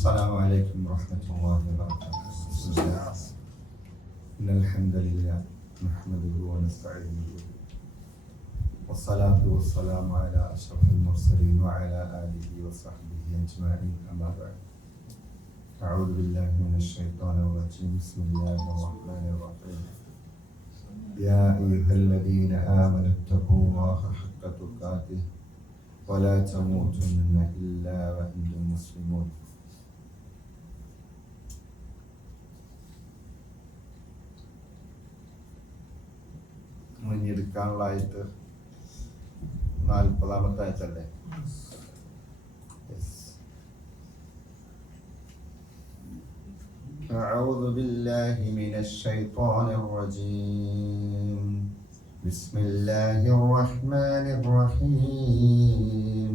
السلام عليكم ورحمة الله وبركاته. إن الحمد لله نحمده ونستعينه والصلاة والسلام على أشرف المرسلين وعلى آله وصحبه أجمعين. أما بعد، أعوذ بالله من الشيطان الرجيم. بسم الله الرحمن الرحيم. يا أيها الذين آمنوا اتقوا الله حق تقاته ولا تموتن إلا وأنتم مسلمون. മുന്നിയെടുക്കാനുള്ള ആയത്ത് 40-ാമത്തെ ആയത്തല്ലേ? أعوذ بالله من الشيطان الرجيم. بسم الله الرحمن الرحيم.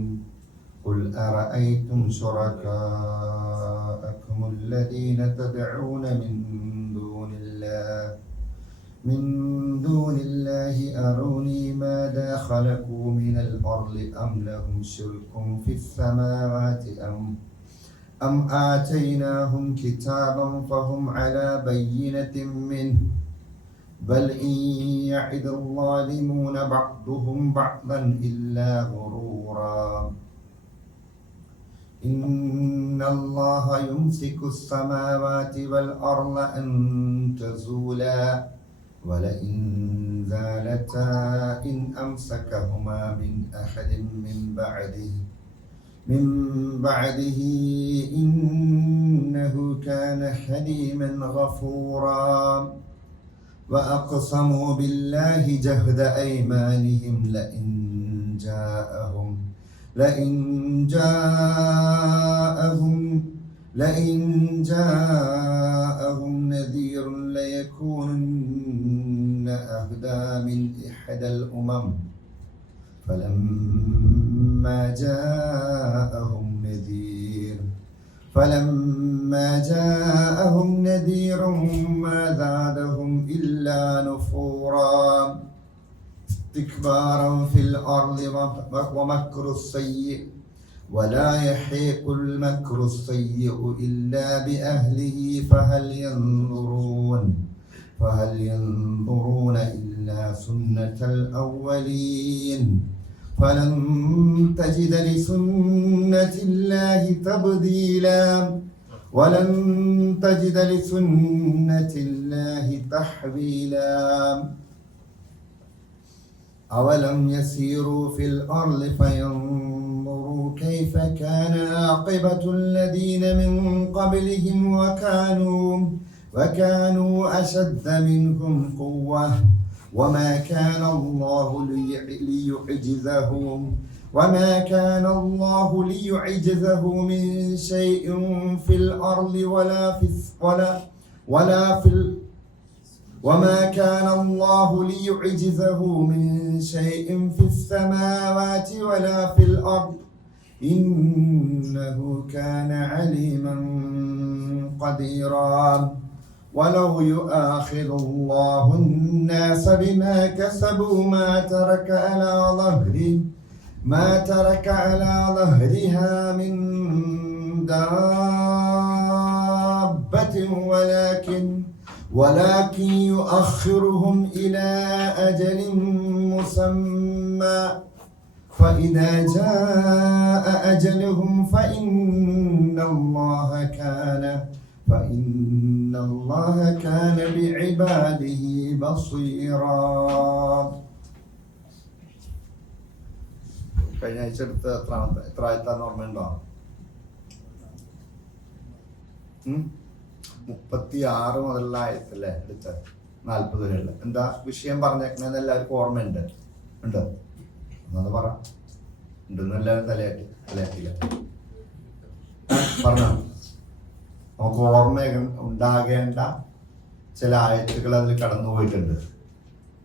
قل أرأيتم شركاءكم الذين تدعون من دون الله أروني ماذا خلقوا من الأرض أم لهم شرك في السماوات أم آتيناهم كتابا فهم على بينة منه بل إن يعد الظالمون بعضهم بعضا إلا غرورا. إن الله يمسك السماوات والأرض أن تزولا ولئن زالتا إن أمسكهما من أحد من بعده إنه كان حليما غفورا. وأقسموا بالله جهد أيمانهم لئن جاءهم نذير ليكونن أهدى من إحدى الأمم فلما جاءهم نذير ما زادهم إلا نفورا. استكبارا في الأرض ومكر السيء ولا يحيق المكر السيء إلا بأهله فهل ينظرون إلا سنة الأولين فلن تجد لسنة الله تبديلا ولن تجد لسنة الله تحويلا. أولم يسيروا في الأرض فينظروا كيف كان عاقبة الذين من قبلهم وكانوا أشد منهم قوة وما كان الله ليعجزه من شيء في الأرض وما كان الله ليعجزه من شيء في السماوات ولا في الأرض إنه كان عليما قديرا. ولو يؤاخذ الله الناس بما كسبوا ما ترك على ظهرها من دابة ولكن يؤخرهم إلى أجل مسمى فإذا جاء أجلهم فإن الله كان بعباده بصيرا. കഴിഞ്ഞ ആഴ്ച എടുത്ത എത്ര ആയത്താന്ന് ഓർമ്മയുണ്ടോ? 36 മുതലുള്ള ആയത്തല്ലേ എടുത്ത 40 വരെയുള്ള. എന്താ വിഷയം പറഞ്ഞേക്കണെന്ന് എല്ലാവർക്കും ഓർമ്മയുണ്ട്? ഉണ്ടോ? ഒന്നത് പറ. ഉണ്ടെന്ന് എല്ലാവരും തലയാട്ടില്ല. പറഞ്ഞോ. നമുക്ക് ഓർമ്മ ഉണ്ടാകേണ്ട ചില ആയത്തുകൾ അതിൽ കടന്നു പോയിട്ടുണ്ട്.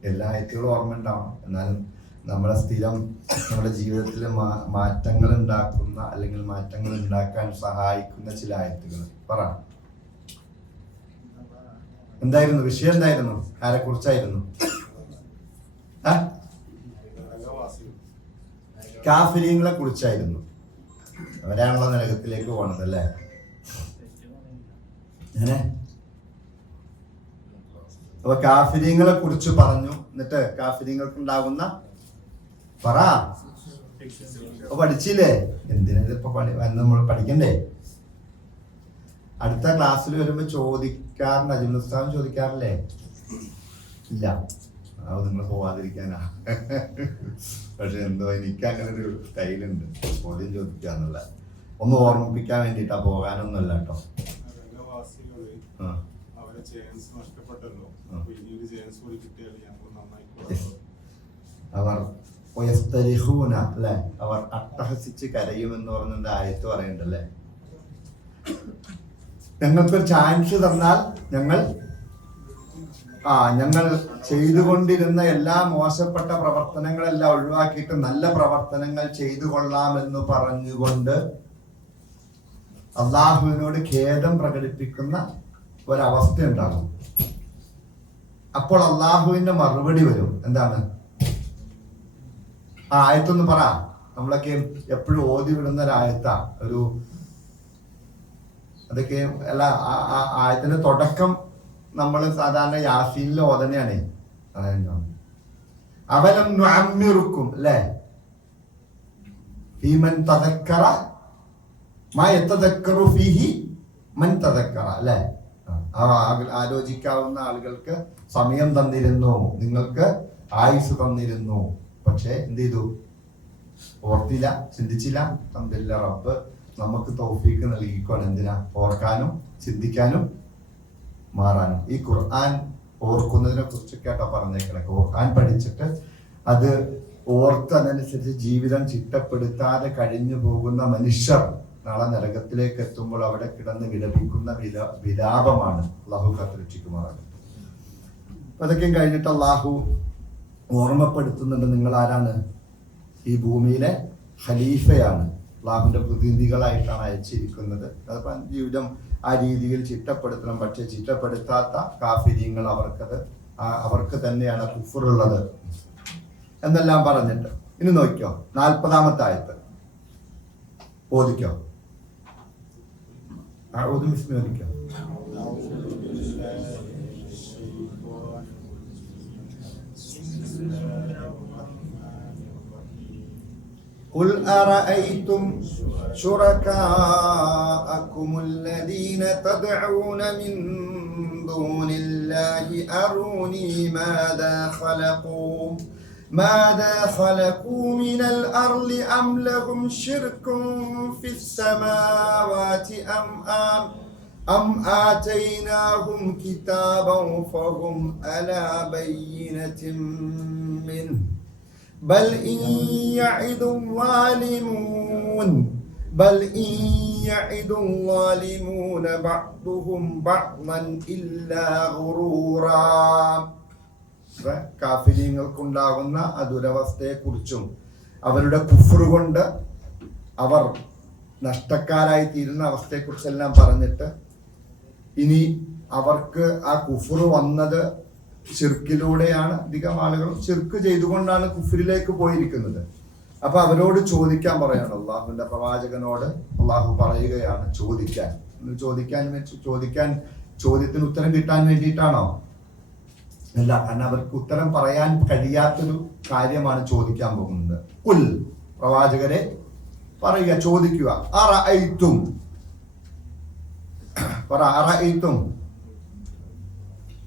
എല്ലാ ആയത്തുകളും ഓർമ്മ ഉണ്ടാവണം. എന്നാലും നമ്മുടെ സ്ഥിരം നമ്മുടെ ജീവിതത്തിൽ മാറ്റങ്ങൾ ഉണ്ടാക്കുന്ന അല്ലെങ്കിൽ മാറ്റങ്ങൾ ഉണ്ടാക്കാൻ സഹായിക്കുന്ന ചില ആയത്തുകൾ പറ. എന്തായിരുന്നു വിഷയം? എന്തായിരുന്നു? ആരെ കുറിച്ചായിരുന്നു? കാഫിരീങ്ങളെ കുറിച്ചായിരുന്നു. അവരാണുള്ള നരകത്തിലേക്ക് പോണത് അല്ലേ? അങ്ങനെ അപ്പൊ കാഫിര്യങ്ങളെ കുറിച്ച് പറഞ്ഞു. എന്നിട്ട് കാഫിര്യങ്ങൾക്ക് ഉണ്ടാകുന്ന പറ പഠിച്ചില്ലേ? എന്തിനാ ഇപ്പൊ നമ്മൾ പഠിക്കണ്ടേ? അടുത്ത ക്ലാസ്സിൽ വരുമ്പോ ചോദിക്കാറുണ്ട്. അജ്മൽ ഉസ്താദ് ചോദിക്കാറില്ലേ? ഇല്ല, അത് നിങ്ങൾ പോവാതിരിക്കാനാ. പക്ഷെ എന്തോ എനിക്ക് അങ്ങനെ ഒരു സ്റ്റൈലുണ്ട്, ചോദ്യം ചോദിക്കാന്നുള്ള. ഒന്ന് ഓർമ്മിപ്പിക്കാൻ വേണ്ടിട്ടാ, പോകാനൊന്നുമല്ല കേട്ടോ. അവർ അല്ലെ, അവർ അട്ടഹസിച്ച് കരയുമെന്ന് പറഞ്ഞ ആയത്ത് പറയുന്നുണ്ടല്ലേ. ഞങ്ങൾക്കൊരു ചാൻസ് തന്നാൽ ഞങ്ങൾ ചെയ്തുകൊണ്ടിരുന്ന എല്ലാ മോശപ്പെട്ട പ്രവർത്തനങ്ങളെല്ലാം ഒഴിവാക്കിയിട്ട് നല്ല പ്രവർത്തനങ്ങൾ ചെയ്തു കൊള്ളാമെന്ന് പറഞ്ഞുകൊണ്ട് അള്ളാഹുവിനോട് ഖേദം പ്രകടിപ്പിക്കുന്ന ഒരവസ്ഥ ഉണ്ടാകും. അപ്പോൾ അള്ളാഹുവിന്റെ മറുപടി വരും. എന്താണ് ആ ആയത്തൊന്ന് പറ. നമ്മളൊക്കെ എപ്പോഴും ഓതി വിടുന്ന ഒരായത്താ. അതൊക്കെ അല്ല, ആയത്തിന്റെ തുടക്കം നമ്മൾ സാധാരണ യാസീനിൽ ഓതനെയാണ്. അവലം നുഅമ്മിറുക്കും അല്ലേ, ഫീമൻ തദക്കറ മാ യതദക്കറു ഫീഹി മൻ തദക്കറ അല്ലേ. ആലോചിക്കാവുന്ന ആളുകൾക്ക് സമയം തന്നിരുന്നു, നിങ്ങൾക്ക് ആയുസ് തന്നിരുന്നു. പക്ഷെ എന്ത് ചെയ്തു? ഓർത്തില്ല, ചിന്തിച്ചില്ല. അൽഹംദുലില്ലാ, റബ്ബ് നമുക്ക് തൗഫീക്ക് നൽകിക്കോണം. എന്തിനാ? ഓർക്കാനും ചിന്തിക്കാനും മാറാനും. ഈ ഖുർആൻ ഓർക്കുന്നതിനെ കുറിച്ചൊക്കെയാട്ടോ പറഞ്ഞേക്കണേ. ഖുർആൻ പഠിച്ചിട്ട് അത് ഓർത്ത് അതനുസരിച്ച് ജീവിതം ചിട്ടപ്പെടുത്താതെ കഴിഞ്ഞു പോകുന്ന മനുഷ്യർ നാളെ നരകത്തിലേക്ക് എത്തുമ്പോൾ അവിടെ കിടന്ന് വിലപിക്കുന്ന വിലാപമാണ്. അള്ളാഹു കാത്തുരക്ഷിക്കുമാറാണ്. അതൊക്കെ കഴിഞ്ഞിട്ട് അള്ളാഹു ഓർമ്മപ്പെടുത്തുന്നുണ്ട്, നിങ്ങൾ ആരാണ്? ഈ ഭൂമിയിലെ ഖലീഫയാണ്, അള്ളാഹുവിന്റെ പ്രതിനിധികളായിട്ടാണ് അയച്ചിരിക്കുന്നത്. അതിപ്പോ ജീവിതം ആ രീതിയിൽ ചിട്ടപ്പെടുത്തണം. പക്ഷെ ചിട്ടപ്പെടുത്താത്ത കാഫിര്യങ്ങൾ അവർക്ക് തന്നെയാണ് കുഫറുള്ളത് എന്നെല്ലാം പറഞ്ഞിട്ട്. ഇനി നോക്കിയോ 40-ാമത്തെ ആയത്ത് ഓദിക്കോ. ഓദിക്കോ. قل أرأيتم شركاءكم الذين تدعون من دون الله أروني ماذا خلقوا من الأرض أم لهم شرك في السماوات أم آتيناهم كتابا فهم على بينة منه بل إن يعد الظالمون بعضهم بعضا إلا غرورا. കാഫിര്യങ്ങൾക്കുണ്ടാകുന്ന ആ ദുരവസ്ഥയെ കുറിച്ചും അവരുടെ കുഫ്റ് കൊണ്ട് അവർ നഷ്ടക്കാരായി തീരുന്ന അവസ്ഥയെ കുറിച്ചെല്ലാം പറഞ്ഞിട്ട്, ഇനി അവർക്ക് ആ കുഫ്റ് വന്നത് ശിർക്കിലൂടെയാണ്. അധികം ആളുകൾ ശിർക്ക് ചെയ്തുകൊണ്ടാണ് കുഫ്രിലേക്ക് പോയിരിക്കുന്നത്. അപ്പൊ അവരോട് ചോദിക്കാൻ പറയാണ് അള്ളാഹുവിന്റെ പ്രവാചകനോട്. അള്ളാഹു പറയുകയാണ് ചോദ്യത്തിന് ഉത്തരം കിട്ടാൻ വേണ്ടിയിട്ടാണോ? അല്ല, കാരണം അവർക്ക് ഉത്തരം പറയാൻ കഴിയാത്തൊരു കാര്യമാണ് ചോദിക്കാൻ പോകുന്നത്. കുൽ, പ്രവാചകരെ പറയുക, ചോദിക്കുക. അറഅയ്തും,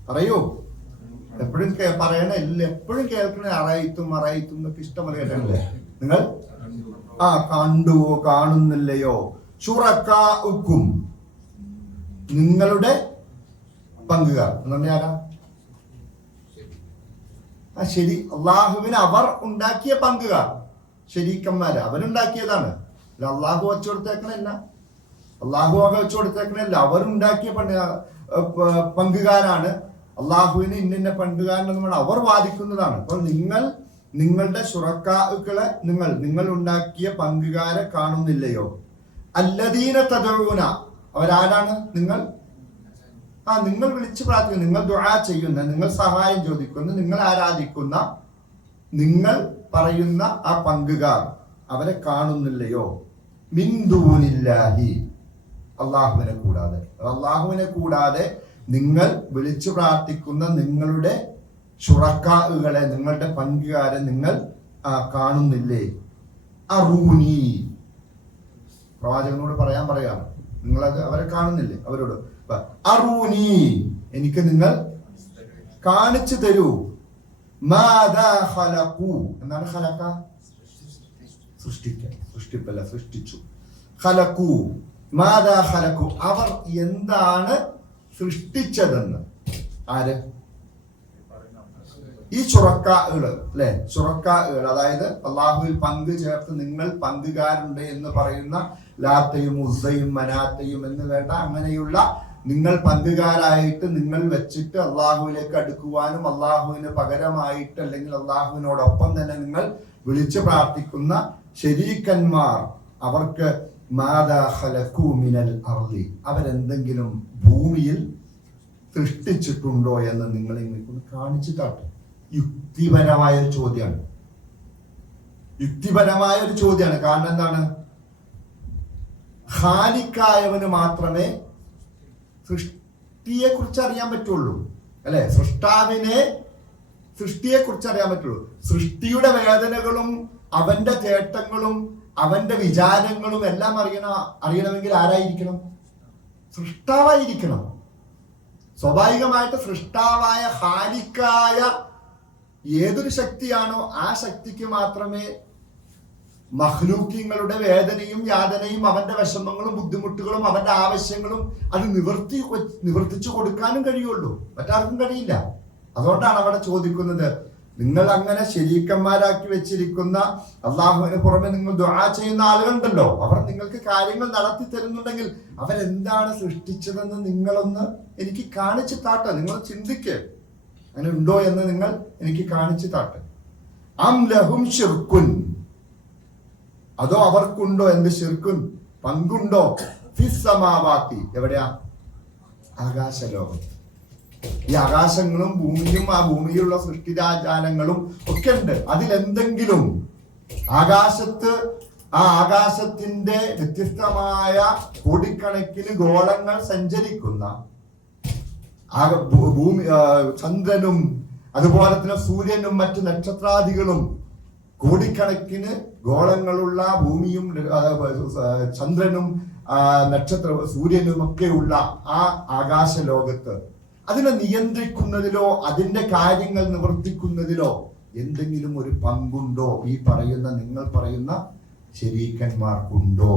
പറയൂ. എപ്പോഴും പറയണ, എപ്പോഴും കേൾക്കണ അറയിത്തും എന്നൊക്കെ ഇഷ്ടമല്ല കേട്ടല്ലേ നിങ്ങൾ? കണ്ടുവോ, കാണുന്നില്ലയോ? ശുറക്കാഉക്കും, നിങ്ങളുടെ പങ്കുകാർ എന്ന് പറഞ്ഞാൽ ആരാ? ശരി, അള്ളാഹുവിന് അവർ ഉണ്ടാക്കിയ പങ്കുകാർ, ശരീക്കന്മാര്, അവരുണ്ടാക്കിയതാണ്. അള്ളാഹു വെച്ചു കൊടുത്തേക്കണല്ല, അവരുണ്ടാക്കിയ പങ്കുകാരാണ്. അള്ളാഹുവിന് ഇന്ന പങ്കുകാരനെന്ന് അവർ വാദിക്കുന്നതാണ്. അപ്പോൾ നിങ്ങളുടെ ശുറക്കാക്കളെ, നിങ്ങൾ ഉണ്ടാക്കിയ പങ്കുകാരെ കാണുന്നില്ലയോ? അല്ലദീന തദഊന, അവരാരാണ്? നിങ്ങൾ വിളിച്ചു പ്രാർത്ഥിക്കുന്ന, നിങ്ങൾ ദുആ ചെയ്യുന്ന, നിങ്ങൾ സഹായം ചോദിക്കുന്ന, നിങ്ങൾ ആരാധിക്കുന്ന, നിങ്ങൾ പറയുന്ന ആ പങ്കുകാർ, അവരെ കാണുന്നില്ലയോ? മിൻ ദൂനില്ലാഹി, അള്ളാഹുവിനെ കൂടാതെ. അള്ളാഹുവിനെ കൂടാതെ നിങ്ങൾ വിളിച്ചു പ്രാർത്ഥിക്കുന്ന നിങ്ങളുടെ ശുറക്കാകളെ, നിങ്ങളുടെ പങ്കുകാരെ നിങ്ങൾ കാണുന്നില്ലേ? അറൂനി, പ്രവാചകനോട് പറയാം, നിങ്ങളത് അവരെ കാണുന്നില്ലേ? അവരോട് അറൂനി, എനിക്ക് നിങ്ങൾ കാണിച്ചു തരൂ. മാദാ ഖലഖു, എന്താണ് ഖലഖ? സൃഷ്ടിപ്പല്ല, സൃഷ്ടിച്ചു. ഖലഖു, മാദാ ഖലഖു, അവർ എന്താണ് സൃഷ്ടിച്ചതെന്ന്. ആര്? ഈ ശുറക്കാകൾ അല്ലെ, ശുറക്കാകൾ, അതായത് അള്ളാഹുവിൽ പങ്കു ചേർത്ത് നിങ്ങൾ പങ്കുകാരുണ്ട് എന്ന് പറയുന്ന ലാത്തയും ഉസ്സയും മനാത്തയും എന്ന് വേണ്ട അങ്ങനെയുള്ള നിങ്ങൾ പങ്കുകാരായിട്ട് നിങ്ങൾ വെച്ചിട്ട് അള്ളാഹുവിലേക്ക് അടുക്കുവാനും അള്ളാഹുവിന് പകരമായിട്ട് അല്ലെങ്കിൽ അള്ളാഹുവിനോടൊപ്പം തന്നെ നിങ്ങൾ വിളിച്ചു പ്രാർത്ഥിക്കുന്ന ശരീക്കന്മാർ, അവർക്ക് മാദാ ഖലഖു മിനൽ അർളി, അവരെന്തെങ്കിലും ഭൂമിയിൽ സൃഷ്ടിച്ചിട്ടുണ്ടോ എന്ന് നിങ്ങൾ ഇങ്ങനെ കാണിച്ചു കാട്ടും. യുക്തിപരമായ ഒരു ചോദ്യമാണ്, യുക്തിപരമായ ഒരു ചോദ്യമാണ്. കാരണം എന്താണ്? ഖാലിക്കായവന് മാത്രമേ സൃഷ്ടിയെ കുറിച്ച് അറിയാൻ പറ്റുള്ളൂ, അല്ലെ? സൃഷ്ടിയെ കുറിച്ച് അറിയാൻ പറ്റുള്ളൂ. സൃഷ്ടിയുടെ വേദനകളും അവന്റെ തേട്ടങ്ങളും അവന്റെ വിചാരങ്ങളും എല്ലാം അറിയണമെങ്കിൽ ആരായിരിക്കണം? സൃഷ്ടാവായിരിക്കണം. സ്വാഭാവികമായിട്ട് സൃഷ്ടാവായ ഖാലിക്കായ ഏതൊരു ശക്തിയാണോ ആ ശക്തിക്ക് മാത്രമേ മഖ്ലൂക്കിങ്ങളുടെ വേദനയും യാതനയും അവന്റെ വിഷമങ്ങളും ബുദ്ധിമുട്ടുകളും അവന്റെ ആവശ്യങ്ങളും അത് നിവർത്തിച്ചു കൊടുക്കാനും കഴിയുള്ളൂ, മറ്റാർക്കും കഴിയില്ല. അതുകൊണ്ടാണ് അവിടെ ചോദിക്കുന്നത്, നിങ്ങൾ അങ്ങനെ ശരീക്കന്മാരാക്കി വെച്ചിരിക്കുന്ന അള്ളാഹുവിന് പുറമെ നിങ്ങൾ ദുആ ചെയ്യുന്ന ആളുകളുണ്ടല്ലോ, അവർ നിങ്ങൾക്ക് കാര്യങ്ങൾ നടത്തി തരുന്നുണ്ടെങ്കിൽ അവരെന്താണ് സൃഷ്ടിച്ചതെന്ന് നിങ്ങളൊന്ന് എനിക്ക് കാണിച്ചു താട്ടെ. നിങ്ങൾ ചിന്തിക്ക്, അങ്ങനെ ഉണ്ടോ എന്ന് നിങ്ങൾ എനിക്ക് കാണിച്ചു താട്ടെ. അം ലഹും ശിർക്കുൻ, അതോ അവർക്കുണ്ടോ എന്ത് ശിർക്കുൻ, പങ്കുണ്ടോ? ഫിസ് സമാവാതി, എവിടെയാ? ആകാശലോകം. ഈ ആകാശങ്ങളും ഭൂമിയും ആ ഭൂമിയിലുള്ള സൃഷ്ടിരാജാലങ്ങളും ഒക്കെ ഉണ്ട്. അതിലെന്തെങ്കിലും ആകാശത്തിന്റെ വ്യത്യസ്തമായ കോടിക്കണക്കിന് ഗോളങ്ങൾ സഞ്ചരിക്കുന്ന ഭൂമി, ചന്ദ്രനും അതുപോലെ തന്നെ സൂര്യനും മറ്റ് നക്ഷത്രാദികളും, കോടിക്കണക്കിന് ഗോളങ്ങളുള്ള ഭൂമിയും ചന്ദ്രനും സൂര്യനും ഒക്കെയുള്ള ആ ആകാശ ലോകത്ത് അതിനെ നിയന്ത്രിക്കുന്നതിലോ അതിന്റെ കാര്യങ്ങൾ നിവർത്തിക്കുന്നതിലോ എന്തെങ്കിലും ഒരു പങ്കുണ്ടോ ഈ പറയുന്ന നിങ്ങൾ പറയുന്ന ശരീക്കന്മാർക്കുണ്ടോ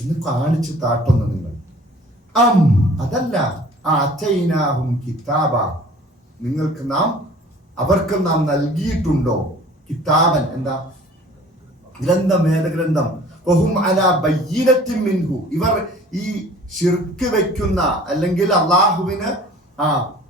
എന്ന് കാണിച്ചു താട്ടുന്നു നിങ്ങൾ. അതല്ല, അതൈനാഹും കിതാബ, നിങ്ങൾക്ക് അവർക്ക് നാം നൽകിയിട്ടുണ്ടോ? കിതാബൻ എന്താ? ഗ്രന്ഥം. വേദഗ്രന്ഥം. വഹും അലാ ബയ്യിനത്തിൻ മിൻഹു, ഇവർ ഈ ശിർക്ക് വെക്കുന്ന അല്ലെങ്കിൽ അള്ളാഹുവിന്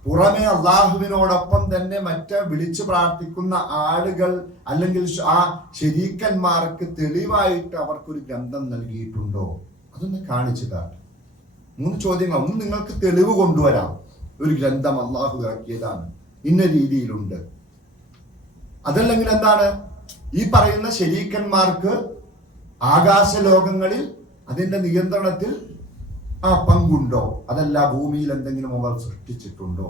പുറമെ അള്ളാഹുവിനോടൊപ്പം തന്നെ മറ്റ് വിളിച്ചു പ്രാർത്ഥിക്കുന്ന ആളുകൾ അല്ലെങ്കിൽ ആ ശരീക്കന്മാർക്ക് തെളിവായിട്ട് അവർക്കൊരു ഗ്രന്ഥം നൽകിയിട്ടുണ്ടോ? അതൊന്ന് കാണിച്ചു കാട്ടും. 3 ചോദ്യങ്ങൾ. ഒന്ന്, നിങ്ങൾക്ക് തെളിവ് കൊണ്ടുവരാം, ഒരു ഗ്രന്ഥം അള്ളാഹു ഇറക്കിയതാണ്, ഇന്ന രീതിയിലുണ്ട്. അതല്ലെങ്കിൽ എന്താണ്? ഈ പറയുന്ന ശരീക്കന്മാർക്ക് ആകാശ ലോകങ്ങളിൽ അതിന്റെ നിയന്ത്രണത്തിൽ പങ്കുണ്ടോ? അതല്ല ഭൂമിയിൽ എന്തെങ്കിലും അവർ സൃഷ്ടിച്ചിട്ടുണ്ടോ?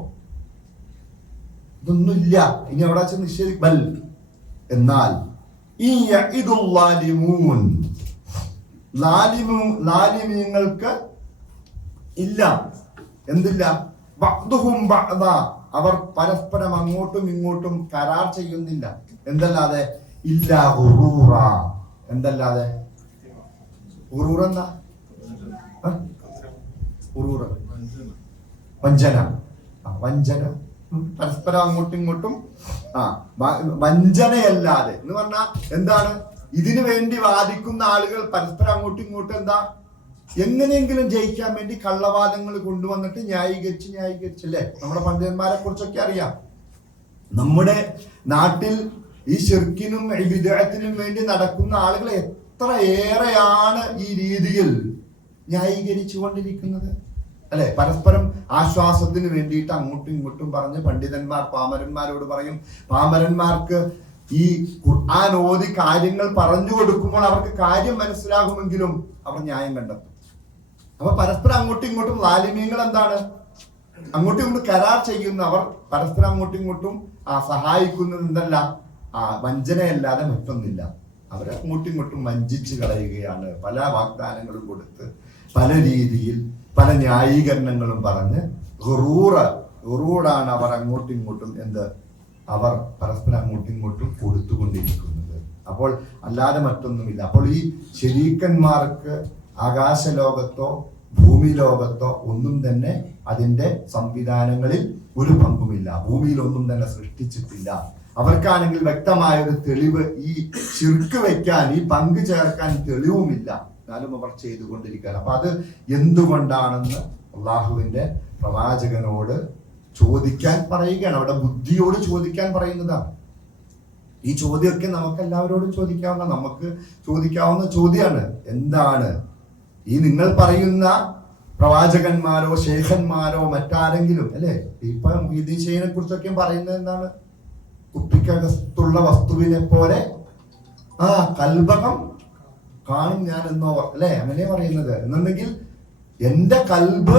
ഇതൊന്നുമില്ല. ഇനി അവിടെ വെച്ച് നിഷേധിക്കൽ. എന്നാൽ ഈ ലാലിമീങ്ങൾക്ക് ഇല്ല. എന്തില്ല? ബഅ്ദുഹും ബഅ്ദ, അവർ പരസ്പരം അങ്ങോട്ടും ഇങ്ങോട്ടും കരാർ ചെയ്യുന്നില്ല. എന്തല്ലാതെ? ഇല്ലാ ഗുറൂറ, എന്തല്ലാതെ? ഗുറൂർ എന്താ? ഗുറൂർ വഞ്ചന. വഞ്ചന, പരസ്പരം അങ്ങോട്ടും ഇങ്ങോട്ടും വഞ്ചനയല്ലാതെ എന്ന് പറഞ്ഞാൽ എന്താണ്? ഇതിനു വേണ്ടി വാദിക്കുന്ന ആളുകൾ പരസ്പരം അങ്ങോട്ടും ഇങ്ങോട്ടും എന്താ എങ്ങനെയെങ്കിലും ജയിക്കാൻ വേണ്ടി കള്ളവാദങ്ങൾ കൊണ്ടുവന്നിട്ട് ന്യായീകരിച്ചല്ലേ? നമ്മുടെ പണ്ഡിതന്മാരെ കുറിച്ചൊക്കെ അറിയാം. നമ്മുടെ നാട്ടിൽ ഈ ശിർക്കിനും ബിദ്അത്തിനും വേണ്ടി നടക്കുന്ന ആളുകൾ എത്ര ഏറെയാണ് ഈ രീതിയിൽ ന്യായീകരിച്ചു കൊണ്ടിരിക്കുന്നത്, അല്ലെ? പരസ്പരം ആശ്വാസത്തിന് വേണ്ടിയിട്ട് അങ്ങോട്ടും ഇങ്ങോട്ടും പറഞ്ഞ് പണ്ഡിതന്മാർ പാമരന്മാരോട് പറയും. പാമരന്മാർക്ക് ഈ ഖുർആൻ ഓതി കാര്യങ്ങൾ പറഞ്ഞു കൊടുക്കുമ്പോൾ അവർക്ക് കാര്യം മനസ്സിലാകുമെങ്കിലും അവർ ന്യായം കണ്ടെത്തും. അപ്പൊ പരസ്പരം അങ്ങോട്ടും ഇങ്ങോട്ടും ലാലിമ്യങ്ങൾ എന്താണ്? അങ്ങോട്ടും ഇങ്ങോട്ടും കരാർ ചെയ്യുന്നവർ പരസ്പരം അങ്ങോട്ടും ഇങ്ങോട്ടും സഹായിക്കുന്നത് എന്തല്ല? വഞ്ചനയല്ലാതെ മറ്റൊന്നില്ല. അവരെ അങ്ങോട്ടും ഇങ്ങോട്ടും വഞ്ചിച്ച് കളയുകയാണ്. പല വാഗ്ദാനങ്ങളും കൊടുത്ത്, പല രീതിയിൽ പല ന്യായീകരണങ്ങളും പറഞ്ഞ് ഗുറൂറാണ് അവർ അങ്ങോട്ടും ഇങ്ങോട്ടും അവർ പരസ്പരം അങ്ങോട്ടും ഇങ്ങോട്ടും കൊടുത്തുകൊണ്ടിരിക്കുന്നത്. അപ്പോൾ അല്ലാതെ മറ്റൊന്നുമില്ല. അപ്പോൾ ഈ ശരീക്കന്മാർക്ക് ആകാശലോകത്തോ ഭൂമി ലോകത്തോ ഒന്നും തന്നെ അതിന്റെ സംവിധാനങ്ങളിൽ ഒരു പങ്കുമില്ല. ഭൂമിയിൽ ഒന്നും തന്നെ സൃഷ്ടിച്ചിട്ടില്ല. അവർക്കാണെങ്കിൽ വ്യക്തമായ ഒരു തെളിവ് ഈ ശിർക്ക് വെക്കാൻ, ഈ പങ്കു ചേർക്കാൻ തെളിവുമില്ല. എന്നാലും അവർ ചെയ്തുകൊണ്ടിരിക്കുകയാണ്. അപ്പൊ അത് എന്തുകൊണ്ടാണെന്ന് അള്ളാഹുവിന്റെ പ്രവാചകനോട് ചോദിക്കാൻ പറയുകയാണ്. അവിടെ ബുദ്ധിയോട് ചോദിക്കാൻ പറയുന്നതാണ്. ഈ ചോദ്യമൊക്കെ നമുക്ക് എല്ലാവരോടും നമുക്ക് ചോദിക്കാവുന്ന ചോദ്യമാണ്. എന്താണ് ഈ നിങ്ങൾ പറയുന്ന പ്രവാചകന്മാരോ ശേഖന്മാരോ മറ്റാരെങ്കിലും അല്ലെ? ഇപ്പൊ വിദേശയെ കുറിച്ചൊക്കെ പറയുന്നത് എന്താണ്? കുപ്പിക്കകത്തുള്ള വസ്തുവിനെ പോലെ കൽബകം കാണും ഞാൻ എന്നോ അല്ലെ? അങ്ങനെ പറയുന്നത്. എന്നുണ്ടെങ്കിൽ എന്റെ കൽബ്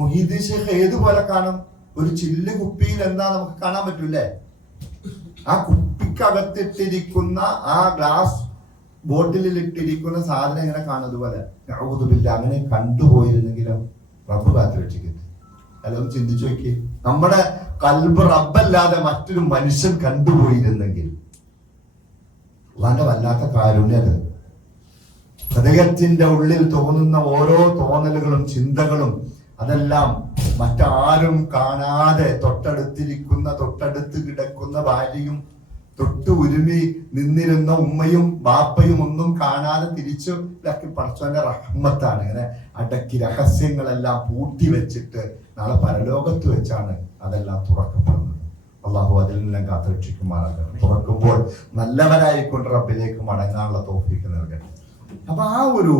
മുഹീദ്ദീൻ ശേഖ് ഏതുപോലെ കാണും? ഒരു ചില്ല് കുപ്പിയിൽ എന്താ നമുക്ക് കാണാൻ പറ്റൂലേ? ആ കുപ്പിക്കകത്തിട്ടിരിക്കുന്ന ആ ഗ്ലാസ് ബോട്ടിലിൽ ഇട്ടിരിക്കുന്ന സാധനം എങ്ങനെ കാണുന്നതുപോലെ അങ്ങനെ കണ്ടുപോയിരുന്നെങ്കിലും റബ്ബ് കാത്തുരക്ഷിക്കരുത്. അല്ലൊന്ന് ചിന്തിച്ചു നോക്കി. നമ്മുടെ കൽബ് റബ്ബല്ലാതെ മറ്റൊരു മനുഷ്യൻ കണ്ടുപോയിരുന്നെങ്കിൽ അള്ളാന്റെ വല്ലാത്ത കാരുണ്യത്. ഹൃദയത്തിന്റെ ഉള്ളിൽ തോന്നുന്ന ഓരോ തോന്നലുകളും ചിന്തകളും അതെല്ലാം മറ്റാരും കാണാതെ തൊട്ടടുത്ത് കിടക്കുന്ന ഭാര്യയും തൊട്ട് ഉരുമി നിന്നിരുന്ന ഉമ്മയും ബാപ്പയും ഒന്നും കാണാതെ തിരിച്ചു പടച്ചവന്റെ റഹ്മത്താണ്. ഇങ്ങനെ അടക്കി രഹസ്യങ്ങളെല്ലാം പൂട്ടി വെച്ചിട്ട് നാളെ പരലോകത്ത് വെച്ചാണ് അതെല്ലാം തുറക്കപ്പെടുന്നത്. അള്ളാഹു അതിൽ നിന്നെല്ലാം കാത്തുരക്ഷിക്കുമാറാകണം. തുറക്കുമ്പോൾ നല്ലവരായിക്കൊണ്ട് റബ്ബിലേക്ക് മടങ്ങാനുള്ള തൗഫീഖ് നൽകണം. അപ്പൊ ആ ഒരു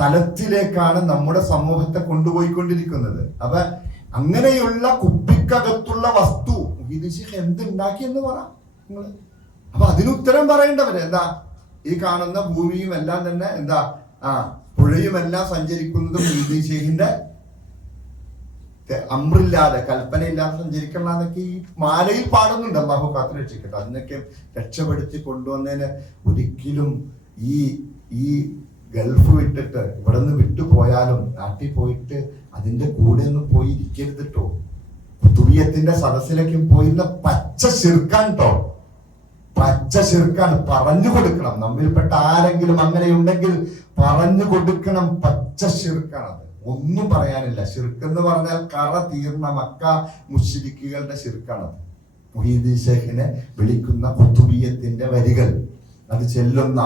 തലത്തിലേക്കാണ് നമ്മുടെ സമൂഹത്തെ കൊണ്ടുപോയിക്കൊണ്ടിരിക്കുന്നത്. അപ്പൊ അങ്ങനെയുള്ള കുപ്പിക്കകത്തുള്ള വസ്തു എന്തുണ്ടാക്കിയെന്ന് പറ നിങ്ങൾ. അപ്പൊ അതിനുത്തരം പറയേണ്ടവര് എന്താ? ഈ കാണുന്ന ഭൂമിയും എല്ലാം തന്നെ എന്താ പുഴയും എല്ലാം സഞ്ചരിക്കുന്നത് മുഹീദ്ദീൻ ശേഖിന്റെ അമ്രില്ലാതെ, കൽപ്പനയില്ലാതെ സഞ്ചരിക്കണം എന്നൊക്കെ ഈ മാലയിൽ പാടുന്നുണ്ട്. അള്ളാഹു കാത്തു രക്ഷിക്കട്ടെ. അതിനൊക്കെ രക്ഷപ്പെടുത്തി കൊണ്ടുവന്നതിന് ഒരിക്കലും ഈ ഗൾഫ് വിട്ടിട്ട് ഇവിടെ നിന്ന് വിട്ടുപോയാലും നാട്ടിൽ പോയിട്ട് അതിന്റെ കൂടെ ഒന്നും പോയി ഇരിക്കരുത് കേട്ടോ. കുതുബിയത്തിന്റെ സദസ്സിലേക്ക് പോയിരുന്ന പച്ച ശിർക്കാൻ കേട്ടോ, പച്ച ശിർക്കാണ്. പറഞ്ഞു കൊടുക്കണം. നമ്മിൽപ്പെട്ട ആരെങ്കിലും അങ്ങനെ ഉണ്ടെങ്കിൽ പറഞ്ഞു കൊടുക്കണം. പച്ച ശിർക്കാണത്, ഒന്നും പറയാനില്ല. ശിർക്ക് എന്ന് പറഞ്ഞാൽ കറ തീർന്ന മക്ക മുശ്രിക്കുകളുടെ ശിർക്കാണത്. മുഹീദ്ദീൻ ശേഖിനെ വിളിക്കുന്ന കുതുബിയത്തിന്റെ വരികൾ, അത് ചെല്ലുന്ന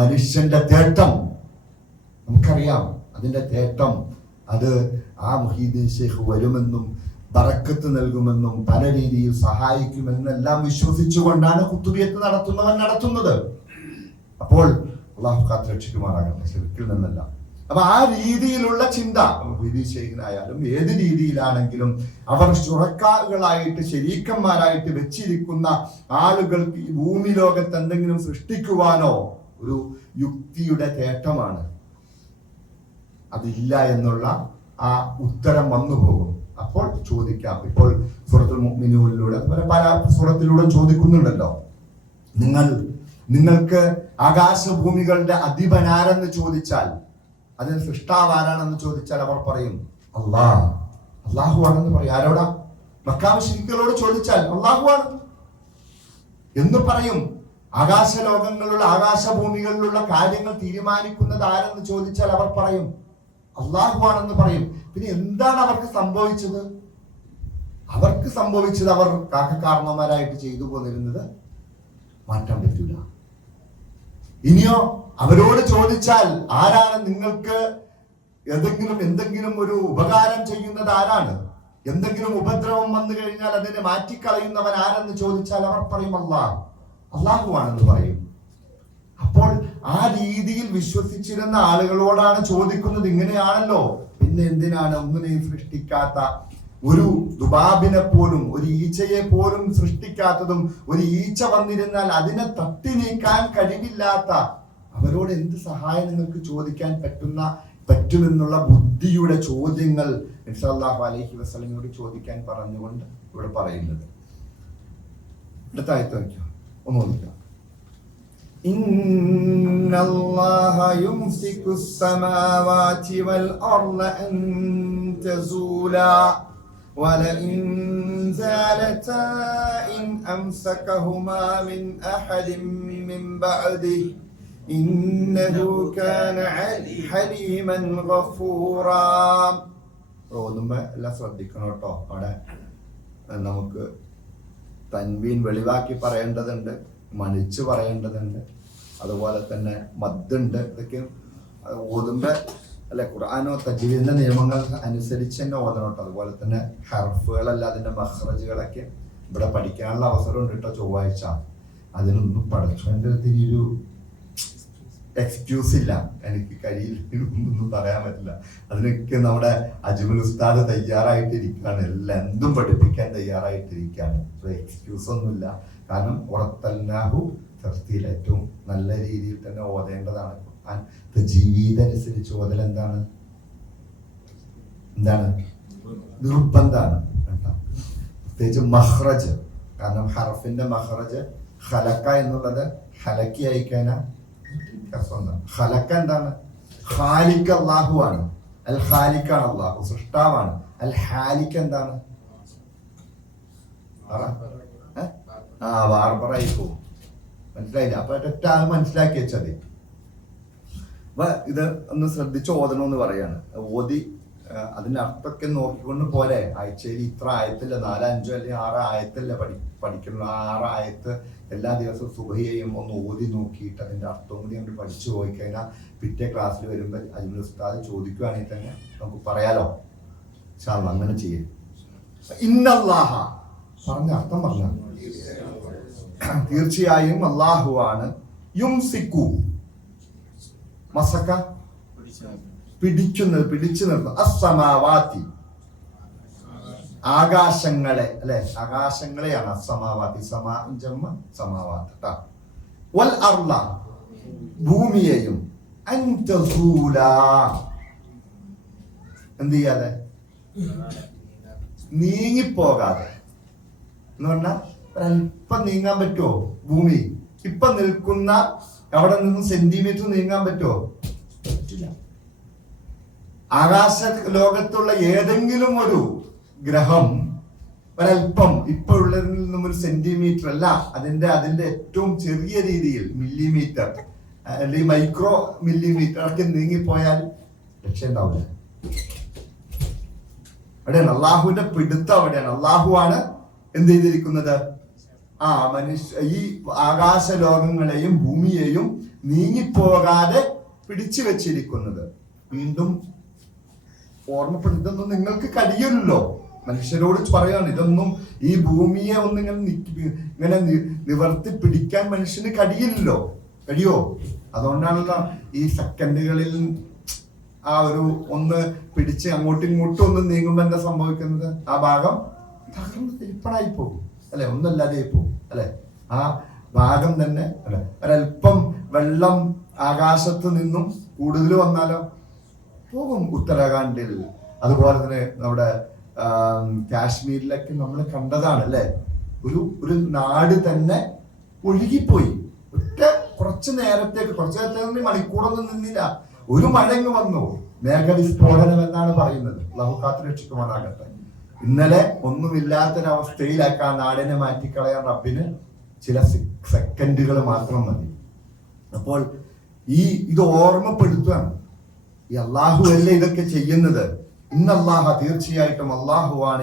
മനുഷ്യന്റെ തേട്ടം നമുക്കറിയാം. അതിന്റെ തേട്ടം അത് ആ മുഹീദ്ദീൻ ശേഖ് വരുമെന്നും ബറക്കത്ത് നൽകുമെന്നും പല രീതിയിൽ സഹായിക്കുമെന്നെല്ലാം വിശ്വസിച്ചുകൊണ്ടാണ് കുത്തുബിയത്ത് നടത്തുന്നവൻ നടത്തുന്നത്. അപ്പോൾ അള്ളാഹു കാത്ത് രക്ഷിക്കുമാറാകട്ടെ ശിർക്കിൽ നിന്നല്ല. അപ്പൊ ആ രീതിയിലുള്ള ചിന്ത മുഹീദ്ദീൻ ശേഖിനായാലും ഏത് രീതിയിലാണെങ്കിലും അവർ ശുറക്കാകളായിട്ട് ശരീക്കന്മാരായിട്ട് വെച്ചിരിക്കുന്ന ആളുകൾക്ക് ഈ ഭൂമി ലോകത്ത് എന്തെങ്കിലും സൃഷ്ടിക്കുവാനോ ഒരു യുക്തിയുടെ തേട്ടമാണ്. അതില്ല എന്നുള്ള ആ ഉത്തരം വന്നു പോകും. അപ്പോൾ ചോദിക്കാം. ഇപ്പോൾ സൂറത്തുൽ മുഅ്മിനൂനിലൂടെ പല സൂറത്തിലൂടെ ചോദിക്കുന്നുണ്ടല്ലോ, നിങ്ങൾക്ക് ആകാശഭൂമികളുടെ അധിപനാരെന്ന് ചോദിച്ചാൽ, അതിന് സൃഷ്ടാവാരാണെന്ന് ചോദിച്ചാൽ അവർ പറയും അള്ളാഹു ആണെന്ന് പറയും. ആരോടാ? മക്കാ മുശ്രിക്കുകളോട് ചോദിച്ചാൽ അള്ളാഹു ആണ് എന്ന് പറയും. ആകാശലോകങ്ങളിലുള്ള ആകാശഭൂമികളിലുള്ള കാര്യങ്ങൾ തീരുമാനിക്കുന്നത് ആരെന്ന് ചോദിച്ചാൽ അവർ പറയും അള്ളാഹു ആണെന്ന് പറയും. പിന്നെ എന്താണ് അവർക്ക് സംഭവിച്ചത്? അവർ കാരണന്മാരായിട്ട് ചെയ്തു പോന്നിരുന്നത് മാറ്റാൻ പറ്റൂല. ഇനിയോ അവരോട് ചോദിച്ചാൽ ആരാണ് നിങ്ങൾക്ക് എന്തെങ്കിലും ഒരു ഉപകാരം ചെയ്യുന്നത് ആരാണ്? എന്തെങ്കിലും ഉപദ്രവം വന്നു കഴിഞ്ഞാൽ അതിനെ മാറ്റിക്കളയുന്നവൻ ആരെന്ന് ചോദിച്ചാൽ അവർ പറയും അള്ളാഹു ആണെന്ന് പറയും. അപ്പോൾ ആ രീതിയിൽ വിശ്വസിച്ചിരുന്ന ആളുകളോടാണ് ചോദിക്കുന്നത്. ഇങ്ങനെയാണല്ലോ, പിന്നെ എന്തിനാണ് ഒന്നിനെയും സൃഷ്ടിക്കാത്ത, ഒരു ദുബാബിനെ പോലും ഒരു ഈച്ചയെ പോലും സൃഷ്ടിക്കാത്തതും, ഒരു ഈച്ച വന്നിരുന്നാൽ അതിനെ തട്ടി നീക്കാൻ കഴിവില്ലാത്ത അവരോട് എന്ത് സഹായം നിങ്ങൾക്ക് ചോദിക്കാൻ പറ്റുന്ന പറ്റുമെന്നുള്ള ബുദ്ധിയുടെ ചോദ്യങ്ങൾ നബി സല്ലല്ലാഹു അലൈഹി വസല്ലമയോട് ചോദിക്കാൻ പറഞ്ഞുകൊണ്ട് ഇവിടെ പറയുന്നത്. അടുത്ത ആയത്ത് നോക്കിയോ, ഒന്ന് നോക്കാം. ഇന്നല്ലാഹ യുംസികുസ് സമാവാതി വൽ അർള അൻ തസൂലാ വലഇൻ സാലതാ ഇൻ അംസകഹുമാ മിൻ അഹദിൻ മിൻ ബഅദിഹി ഇന്നഹു കാന ഹലീമൻ ഗഫൂറാ. ഓതുമ്പോ എല്ലാം ശ്രദ്ധിക്കണം കേട്ടോ. അവിടെ നമുക്ക് തൻവീൻ വെളിവാക്കി പറയേണ്ടതുണ്ട്, മണിച്ച് പറയേണ്ടതുണ്ട്, അതുപോലെ തന്നെ മദ്ദുണ്ട്. ഇതൊക്കെ ഓതുമ്പോ അല്ലെ ഖുർആനോ തജ്വീദിന്റെ നിയമങ്ങൾ അനുസരിച്ച് തന്നെ ഓതണം കേട്ടോ. അതുപോലെ തന്നെ ഹർഫുകളല്ല അതിന്റെ മഖ്റജുകളൊക്കെ ഇവിടെ പഠിക്കാനുള്ള അവസരം ഉണ്ട് കേട്ടോ. ചൊവ്വാഴ്ച അതിനൊന്നും പഠിച്ചതിൻ്റെ ഒരു എക്സ്ക്യൂസ് ഇല്ല, എനിക്ക് കഴിയില്ല, ഒന്നും പറയാൻ പറ്റില്ല. അതിനൊക്കെ നമ്മുടെ അജ്മൽ ഉസ്താദ് തയ്യാറായിട്ടിരിക്കുകയാണ്, എല്ലാം എന്തും പഠിപ്പിക്കാൻ തയ്യാറായിട്ടിരിക്കുകയാണ്. എക്സ്ക്യൂസ് ഒന്നുമില്ല. കാരണം ഉറത്തല്ലാഹു തർത്തീൽ ഏറ്റവും നല്ല രീതിയിൽ തന്നെ ഓതേണ്ടതാണ്. ജീവിതമനുസരിച്ച് ഓതൽ എന്താണ് നിർബന്ധാണ്. പ്രത്യേകിച്ച് മഹ്റജ്, കാരണം ഹർഫിന്റെ മഹ്റജ് ഖലക്ക എന്നുള്ളത് ഹലക്കി അയക്കാനാ. ഖലക്ക എന്താണ്? ഖാലിഖ് അല്ലാഹു ആണ്. അൽ ഖാലിഖാണ് അല്ലാഹു, സൃഷ്ടാവാണ്. അൽ ഹാലിഖ് എന്താണ്? ബാർബറായി പോകും. മനസ്സിലായില്ല? അപ്പൊ ഒറ്റ മനസ്സിലാക്കി വെച്ചത്. അപ്പൊ ഇത് ഒന്ന് ശ്രദ്ധിച്ച് ഓതണമെന്ന് പറയാണ്. ഓതി അതിന്റെ അർത്ഥമൊക്കെ നോക്കിക്കൊണ്ട് പോരെ. ആഴ്ചയിൽ ഇത്ര ആയത്തില്ല, 4, 5 അല്ലെങ്കിൽ 6 ആയത്തല്ല പഠിക്കണം. 6 ആയത്ത് എല്ലാ ദിവസവും സുബഹിയെയും ഒന്ന് ഓതി നോക്കിയിട്ട് അതിന്റെ അർത്ഥവും കൂടി അങ്ങോട്ട് പഠിച്ചു പോയി കഴിഞ്ഞാൽ പിറ്റേ ക്ലാസ്സിൽ വരുമ്പോൾ അജ്മൽ ഉസ്താദ് ചോദിക്കുകയാണെങ്കിൽ തന്നെ നമുക്ക് പറയാലോ. അങ്ങനെ ചെയ്യും. ഇന്നല്ലാഹ പറഞ്ഞ അർത്ഥം പറഞ്ഞ തീർച്ചയായും അല്ലാഹുവാണ്. യുംസിക്കു മസക്ക പിടിക്കുന്നത്, പിടിച്ചു നിർത്തുന്നത്. അസ്സമാവാതി ആകാശങ്ങളെ, അല്ലെ ആകാശങ്ങളെയാണ് അസ്സമാവാതി. സമാവാത്ത്. വൽ അർള ഭൂമിയെയും. അൻ തസൂല എന്ത് ചെയ്യാതെ, നീങ്ങിപ്പോകാതെ എന്ന് പറഞ്ഞാൽ ഒരല്പം നീങ്ങാൻ പറ്റുമോ? ഭൂമി ഇപ്പൊ നിൽക്കുന്ന അവിടെ നിന്ന് സെന്റിമീറ്റർ നീങ്ങാൻ പറ്റുമോ? പറ്റില്ല. ആകാശ ലോകത്തുള്ള ഏതെങ്കിലും ഒരു ഗ്രഹം ഒരല്പം ഇപ്പൊ ഉള്ളതിൽ നിന്നും 1 സെന്റിമീറ്റർ അല്ല, അതിന്റെ ഏറ്റവും ചെറിയ രീതിയിൽ മില്ലിമീറ്റർ അല്ലെങ്കിൽ മൈക്രോ മില്ലിമീറ്റർ ഒക്കെ നീങ്ങിപ്പോയാൽ രക്ഷയുണ്ടാവില്ല. അവിടെയാണ് അള്ളാഹുവിന്റെ പിടുത്തം. അവിടെയാണ് അള്ളാഹുവാണ് എന്ത് ചെയ്തിരിക്കുന്നത്? ഈ ആകാശ ലോകങ്ങളെയും ഭൂമിയെയും നീങ്ങിപ്പോകാതെ പിടിച്ചു വെച്ചിരിക്കുന്നത്. വീണ്ടും ഓർമ്മപ്പെടുത്തുന്നു, നിങ്ങൾക്ക് കഴിയില്ലല്ലോ. മനുഷ്യരോട് പറയാണ്, ഇതൊന്നും ഈ ഭൂമിയെ ഇങ്ങനെ നിവർത്തി പിടിക്കാൻ മനുഷ്യന് കഴിയില്ലല്ലോ. കഴിയോ? അതുകൊണ്ടാണല്ലോ ഈ സെക്കൻഡുകളിൽ ഒന്ന് പിടിച്ച് അങ്ങോട്ടും ഇങ്ങോട്ടും ഒന്ന് നീങ്ങുമ്പോ എന്താ സംഭവിക്കുന്നത്? ആ ഭാഗം തകർന്ന് തിരിപ്പണായി പോകും, അല്ലെ? ഒന്നല്ലാതെ പോകും, അല്ലെ? ആ ഭാഗം തന്നെ അല്ലെ. ഒരല്പം വെള്ളം ആകാശത്ത് നിന്നും കൂടുതൽ വന്നാലോ പോകും. ഉത്തരാഖണ്ഡിൽ, അതുപോലെ തന്നെ നമ്മുടെ കാശ്മീരിലൊക്കെ നമ്മൾ കണ്ടതാണ്, അല്ലെ? ഒരു നാട് തന്നെ ഒഴുകിപ്പോയി. കുറച്ചു നേരത്തേക്ക് മണിക്കൂറൊന്നും നിന്നില്ല. ഒരു മഴങ്ങ് വന്നു. മേഘവിസ്ഫോടനം എന്നാണ് പറയുന്നത്. അല്ലാഹു കാത്ത് രക്ഷിക്കുമാറാകട്ടെ. ഇന്നലെ ഒന്നുമില്ലാത്തൊരവസ്ഥയിലാക്കി ആ നാടിനെ മാറ്റിക്കളയാൻ റബ്ബിന് ചില സെക്കൻഡുകൾ മാത്രം മതി. അപ്പോൾ ഇത് ഓർമ്മപ്പെടുത്തുകയാണ്. ഈ അള്ളാഹു അല്ലേ ഇതൊക്കെ ചെയ്യുന്നത്. ഇന്നല്ലാഹ തീർച്ചയായിട്ടും അള്ളാഹുവാണ്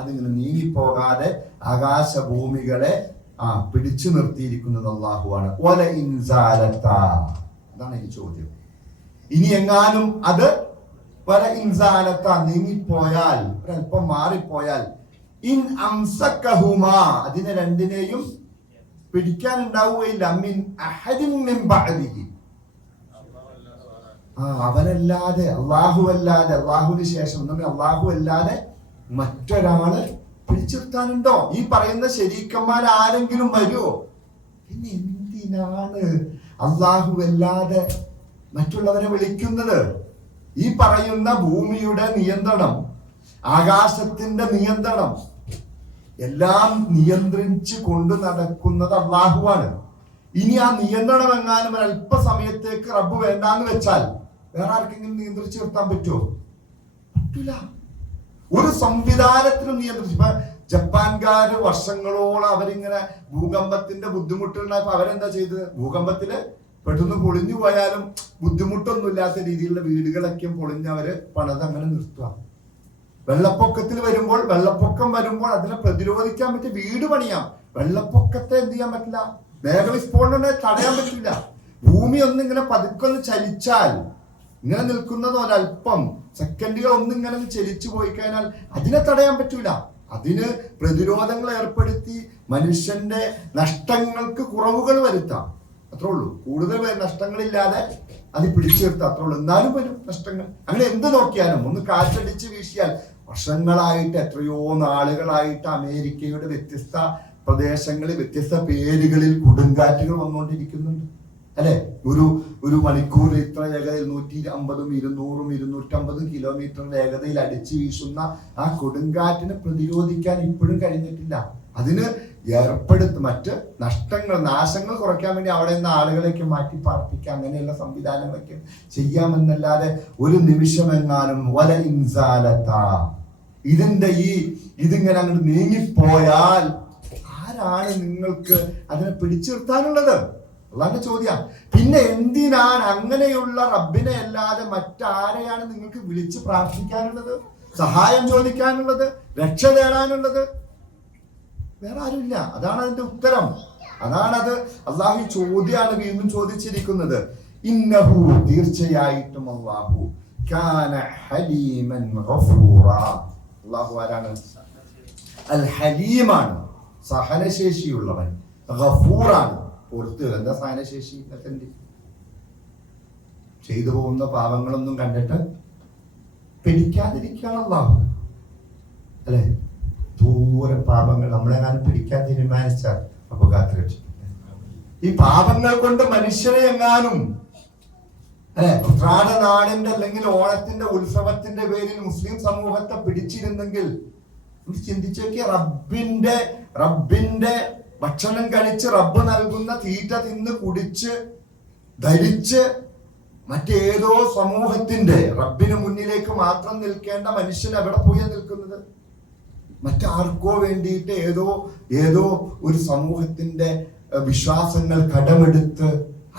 അതിങ്ങനെ നീങ്ങിപ്പോകാതെ ആകാശഭൂമികളെ പിടിച്ചു നിർത്തിയിരിക്കുന്നത് അള്ളാഹുവാണ്. അതാണ് ഈ ചോദ്യം. ഇനി എങ്ങാനും അത് നീങ്ങിപ്പോയാൽ, ഒരല്പം മാറിപ്പോയാൽ, ഇൻ അംസക്കഹുമാ അതിനെ രണ്ടിനെയും പിടിക്കാൻ ഉണ്ടാവുകയില്ല. മിൻ അഹദിൻ മിൻ ബഅദിഹി അവനല്ലാതെ, അല്ലാഹുവല്ലാതെ, അല്ലാഹുവിന് ശേഷം അല്ലാഹു അല്ലാതെ മറ്റൊരാള് പിടിച്ചിർത്താനുണ്ടോ? ഈ പറയുന്ന ശരീക്കന്മാർ ആരെങ്കിലും വരുമോ? പിന്നെ എന്തിനാണ് അല്ലാഹുവല്ലാതെ മറ്റുള്ളവരെ വിളിക്കുന്നത്? ഈ പറയുന്ന ഭൂമിയുടെ നിയന്ത്രണം, ആകാശത്തിന്റെ നിയന്ത്രണം എല്ലാം നിയന്ത്രിച്ച് കൊണ്ട് നടക്കുന്നത് അല്ലാഹുവാണ്. ഇനി ആ നിയന്ത്രണം എങ്ങാനും ഒരല്പസമയത്തേക്ക് റബ്ബ് വേണ്ടാന്ന് വെച്ചാൽ വേറെ ആർക്കെങ്കിലും നിയന്ത്രിച്ച് നിർത്താൻ പറ്റുമോ? പറ്റില്ല. ഒരു സംവിധാനത്തിനും നിയന്ത്രിച്ചു. ഇപ്പൊ ജപ്പാൻകാര് വർഷങ്ങളോളം അവരിങ്ങനെ ഭൂകമ്പത്തിന്റെ ബുദ്ധിമുട്ടുണ്ടായപ്പോ അവരെന്താ ചെയ്തത്? ഭൂകമ്പത്തില് പെട്ടെന്ന് പൊളിഞ്ഞു പോയാലും ബുദ്ധിമുട്ടൊന്നും ഇല്ലാത്ത രീതിയിലുള്ള വീടുകളൊക്കെ പൊളിഞ്ഞവര് പണിത് അങ്ങനെ നിർത്തുക. വെള്ളപ്പൊക്കം വരുമ്പോൾ അതിനെ പ്രതിരോധിക്കാൻ പറ്റിയ വീട് പണിയാം. വെള്ളപ്പൊക്കത്തെ എന്ത് ചെയ്യാൻ പറ്റില്ല? മേഘവിസ്ഫോടനം തടയാൻ പറ്റില്ല. ഭൂമി ഒന്നിങ്ങനെ പതുക്കൊന്ന് ചലിച്ചാൽ, ഇങ്ങനെ നിൽക്കുന്നത് ഒരല്പം സെക്കൻഡുകൾ ഒന്നിങ്ങനെ ചലിച്ചു പോയി കഴിഞ്ഞാൽ അതിനെ തടയാൻ പറ്റൂല. അതിന് പ്രതിരോധങ്ങൾ ഏർപ്പെടുത്തി മനുഷ്യന്റെ നഷ്ടങ്ങൾക്ക് കുറവുകൾ വരുത്താം, അത്രേ ഉള്ളൂ. കൂടുതൽ നഷ്ടങ്ങളില്ലാതെ അത് പിടിച്ചു നിർത്താം, അത്രേ ഉള്ളൂ. എന്നാലും വരും നഷ്ടങ്ങൾ. അങ്ങനെ എന്ത് നോക്കിയാലും ഒന്ന് കാറ്റടിച്ച് വീശിയാൽ വർഷങ്ങളായിട്ട്, എത്രയോ നാളുകളായിട്ട് അമേരിക്കയുടെ വ്യത്യസ്ത പ്രദേശങ്ങളിൽ വ്യത്യസ്ത പേരുകളിൽ കൊടുങ്കാറ്റുകൾ വന്നുകൊണ്ടിരിക്കുന്നുണ്ട്, അല്ലെ? ഒരു മണിക്കൂർ ഇത്ര വേഗതയിൽ 150, 200, 250 കിലോമീറ്റർ വേഗതയിൽ അടിച്ചു വീശുന്ന ആ കൊടുങ്കാറ്റിനെ പ്രതിരോധിക്കാൻ ഇപ്പോഴും കഴിഞ്ഞിട്ടില്ല. അതിന് മറ്റ് നാശങ്ങൾ കുറയ്ക്കാൻ വേണ്ടി അവിടെ നിന്ന് ആളുകളേക്ക് മാറ്റി പാർപ്പിക്കാം, അങ്ങനെയുള്ള സംവിധാനങ്ങളൊക്കെ ചെയ്യാമെന്നല്ലാതെ ഒരു നിമിഷമെങ്ങാനും വല ഇൻസാലത്താ ഇതിങ്ങനെ അങ്ങോട്ട് നീങ്ങിപ്പോയാൽ ആരാണ് നിങ്ങൾക്ക് അതിനെ പിടിച്ചു നിർത്താനുള്ളത്? അള്ളാന്റെ ചോദ്യം. പിന്നെ എന്തിനാണ് അങ്ങനെയുള്ള റബ്ബിനെ അല്ലാതെ മറ്റാരെയാണ് നിങ്ങൾക്ക് വിളിച്ച് പ്രാർത്ഥിക്കാനുള്ളത്, സഹായം ചോദിക്കാനുള്ളത്, രക്ഷ തേടാനുള്ളത്? വേറെ ആരുമില്ല. അതാണ് അതിന്റെ ഉത്തരം. അതാണത്. അള്ളാഹു ചോദ്യമാണ് വീണ്ടും ചോദിച്ചിരിക്കുന്നത്. ഇന്നഹു, തീർച്ചയായിട്ടും അള്ളാഹു, കാന ഹലീമൻ ഗഫൂറാ. അള്ളാഹു ആരാണ്? അൽ ഹലീമാണ്, സഹനശേഷിയുള്ളവൻ. ഗഫൂറാണ്, പുറത്ത്. എന്താ സഹനശേഷി? ചെയ്തു പോകുന്ന പാവങ്ങളൊന്നും കണ്ടിട്ട് പിടിക്കാതിരിക്കുകയാണ് അള്ളാഹു, അല്ലെ? ദൂരെ പാപങ്ങൾ നമ്മളെങ്ങാനും പിടിക്കാൻ തീരുമാനിച്ചാൽ അപ്പൊ കാത്തുരക്ഷിക്കട്ടെ. ഈ പാപങ്ങൾ കൊണ്ട് മനുഷ്യരെ എങ്ങാനും ഉത്രാട നാടിന്റെ അല്ലെങ്കിൽ ഓണത്തിന്റെ ഉത്സവത്തിന്റെ പേരിൽ മുസ്ലിം സമൂഹത്തെ പിടിച്ചിരുന്നെങ്കിൽ ചിന്തിച്ചു നോക്കിയ, റബ്ബിന്റെ ഭക്ഷണം കഴിച്ച് റബ്ബ് നൽകുന്ന തീറ്റ തിന്ന് കുടിച്ച് ധരിച്ച് മറ്റേതോ സമൂഹത്തിന്റെ റബ്ബിന് മുന്നിലേക്ക് മാത്രം നിൽക്കേണ്ട മനുഷ്യൻ എവിടെ പോയാ നിൽക്കുന്നത്? മറ്റാർക്കോ വേണ്ടിയിട്ട് ഏതോ ഒരു സമൂഹത്തിന്റെ വിശ്വാസങ്ങൾ കടമെടുത്ത്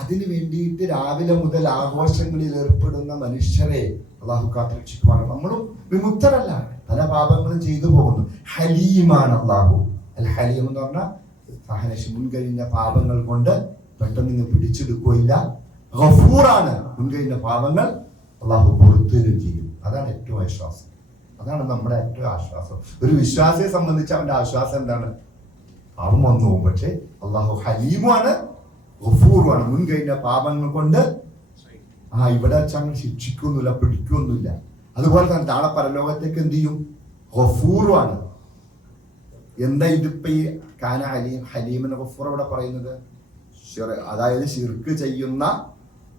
അതിനു വേണ്ടിയിട്ട് രാവിലെ മുതൽ ആഘോഷങ്ങളിൽ ഏർപ്പെടുന്ന മനുഷ്യരെ അള്ളാഹു കാത്തുരക്ഷിക്കുവാണ്. നമ്മളും വിമുക്തരല്ല, പല പാപങ്ങളും ചെയ്തു പോകുന്നു. ഹലീമാണ് അള്ളാഹു. അൽ ഹലീം എന്ന് പറഞ്ഞാൽ സഹനശി, മുൻകഴിഞ്ഞ പാപങ്ങൾ കൊണ്ട് പെട്ടെന്ന് നിങ്ങൾ പിടിച്ചെടുക്കുകയില്ല. ഗഫൂറാണ്, മുൻകഴിഞ്ഞ പാപങ്ങൾ അള്ളാഹു പൊറുത്തുകയും ചെയ്യും. അതാണ് ഏറ്റവും ആശ്വാസം. അതാണ് നമ്മുടെ ഏറ്റവും ആശ്വാസം. ഒരു വിശ്വാസിയെ സംബന്ധിച്ച് അവന്റെ ആശ്വാസം എന്താണ്? പാപം വന്നു പോകും, പക്ഷെ അള്ളാഹു ഹലീമുമാണ്, ഗഫൂറുമാണ്. മുൻകഴിഞ്ഞ പാപങ്ങൾ കൊണ്ട് ഇവിടെ വെച്ചങ്ങനെ ശിക്ഷിക്കൊന്നുമില്ല, പിടിക്കൊന്നുമില്ല. അതുപോലെ തന്നെ നാളെ പരലോകത്തേക്ക് എന്ത് ചെയ്യും? ഗഫൂറുമാണ്. എന്താ ഇതിപ്പോ ഈ കാന ഹലീമിന് ഗഫൂർ ഇവിടെ പറയുന്നത്? അതായത് ശിർക്ക് ചെയ്യുന്ന,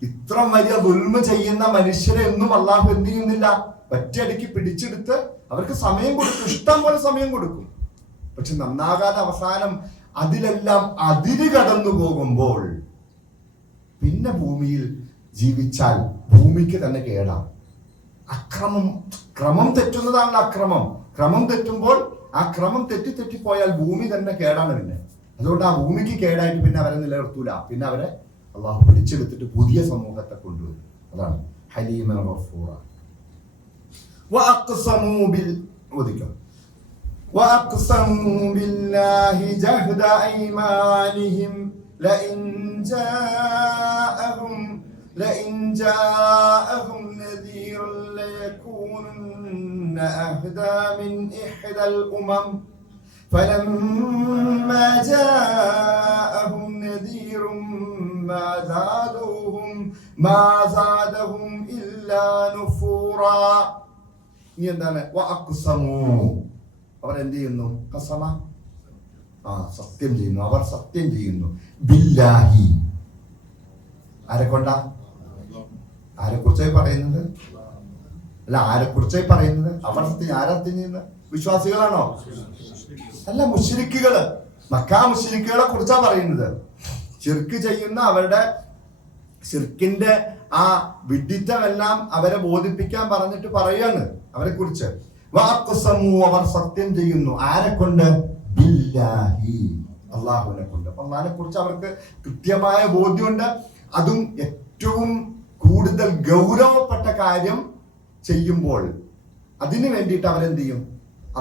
ഇത്ര വലിയ ദുൽമ ചെയ്യുന്ന മനുഷ്യരെ ഒന്നും അള്ളാഹു എന്ത് ചെയ്യുന്നില്ല? ഒറ്റയടിക്ക് പിടിച്ചെടുത്ത് അവർക്ക് സമയം കൊടുക്കും, ഇഷ്ടം പോലെ സമയം കൊടുക്കും. പക്ഷെ നന്നാകാതെ അവസാനം അതിലെല്ലാം അതിര് കടന്നു പോകുമ്പോൾ പിന്നെ ഭൂമിയിൽ ജീവിച്ചാൽ ഭൂമിക്ക് തന്നെ കേടാം. ക്രമം തെറ്റുന്നതാണല്ലോ അക്രമം. ക്രമം തെറ്റുമ്പോൾ ആ ക്രമം തെറ്റിപ്പോയാൽ ഭൂമി തന്നെ കേടാണ്. പിന്നെ അതുകൊണ്ട് ആ ഭൂമിക്ക് കേടായിട്ട് പിന്നെ അവരെ നിലനിർത്തൂല. പിന്നെ അവരെ അള്ളാഹു പിടിച്ചെടുത്തിട്ട് പുതിയ സമൂഹത്തെ കൊണ്ടുവരും. അതാണ് ഹലീമൻ ഗഫൂറ. وأقسموا بالله جهد أيمانهم لئن جاءهم نذير ليكونن أهدى من إحدى الأمم فلما جاءهم نذير ما زادهم إلا نفورا. ഇനി എന്താണ്? അവർ എന്ത് ചെയ്യുന്നു? ഖസമ, സത്യം ചെയ്യുന്നു. അവർ സത്യം ചെയ്യുന്നു. ബില്ലാഹി, ആരെ കൊണ്ടാ? ആരെക്കുറിച്ചായി പറയുന്നത്? അല്ല, ആരെക്കുറിച്ചായി പറയുന്നത്? അവർ ആരാ സത്യം ചെയ്യുന്നത്? വിശ്വാസികളാണോ? അല്ല, മുശ്രിക്കുകള്. മക്കാ മുശ്രിക്കുകളെ കുറിച്ചാ പറയുന്നത്. ശിർക്ക് ചെയ്യുന്ന അവരുടെ ശിർക്കിന്റെ ആ വിഡിത്തമെല്ലാം അവരെ ബോധിപ്പിക്കാൻ പറഞ്ഞിട്ട് പറയാണ് അവരെ കുറിച്ച്. അവർ സത്യം ചെയ്യുന്നു. ആരെ കൊണ്ട്? ബില്ലാഹി, അള്ളാഹുവിനെ കൊണ്ട്. അള്ളാഹിനെ കുറിച്ച് അവർക്ക് കൃത്യമായ ബോധ്യമുണ്ട്. അതും ഏറ്റവും കൂടുതൽ ഗൗരവപ്പെട്ട കാര്യം ചെയ്യുമ്പോൾ അതിനു വേണ്ടിയിട്ട് അവരെന്ത് ചെയ്യും?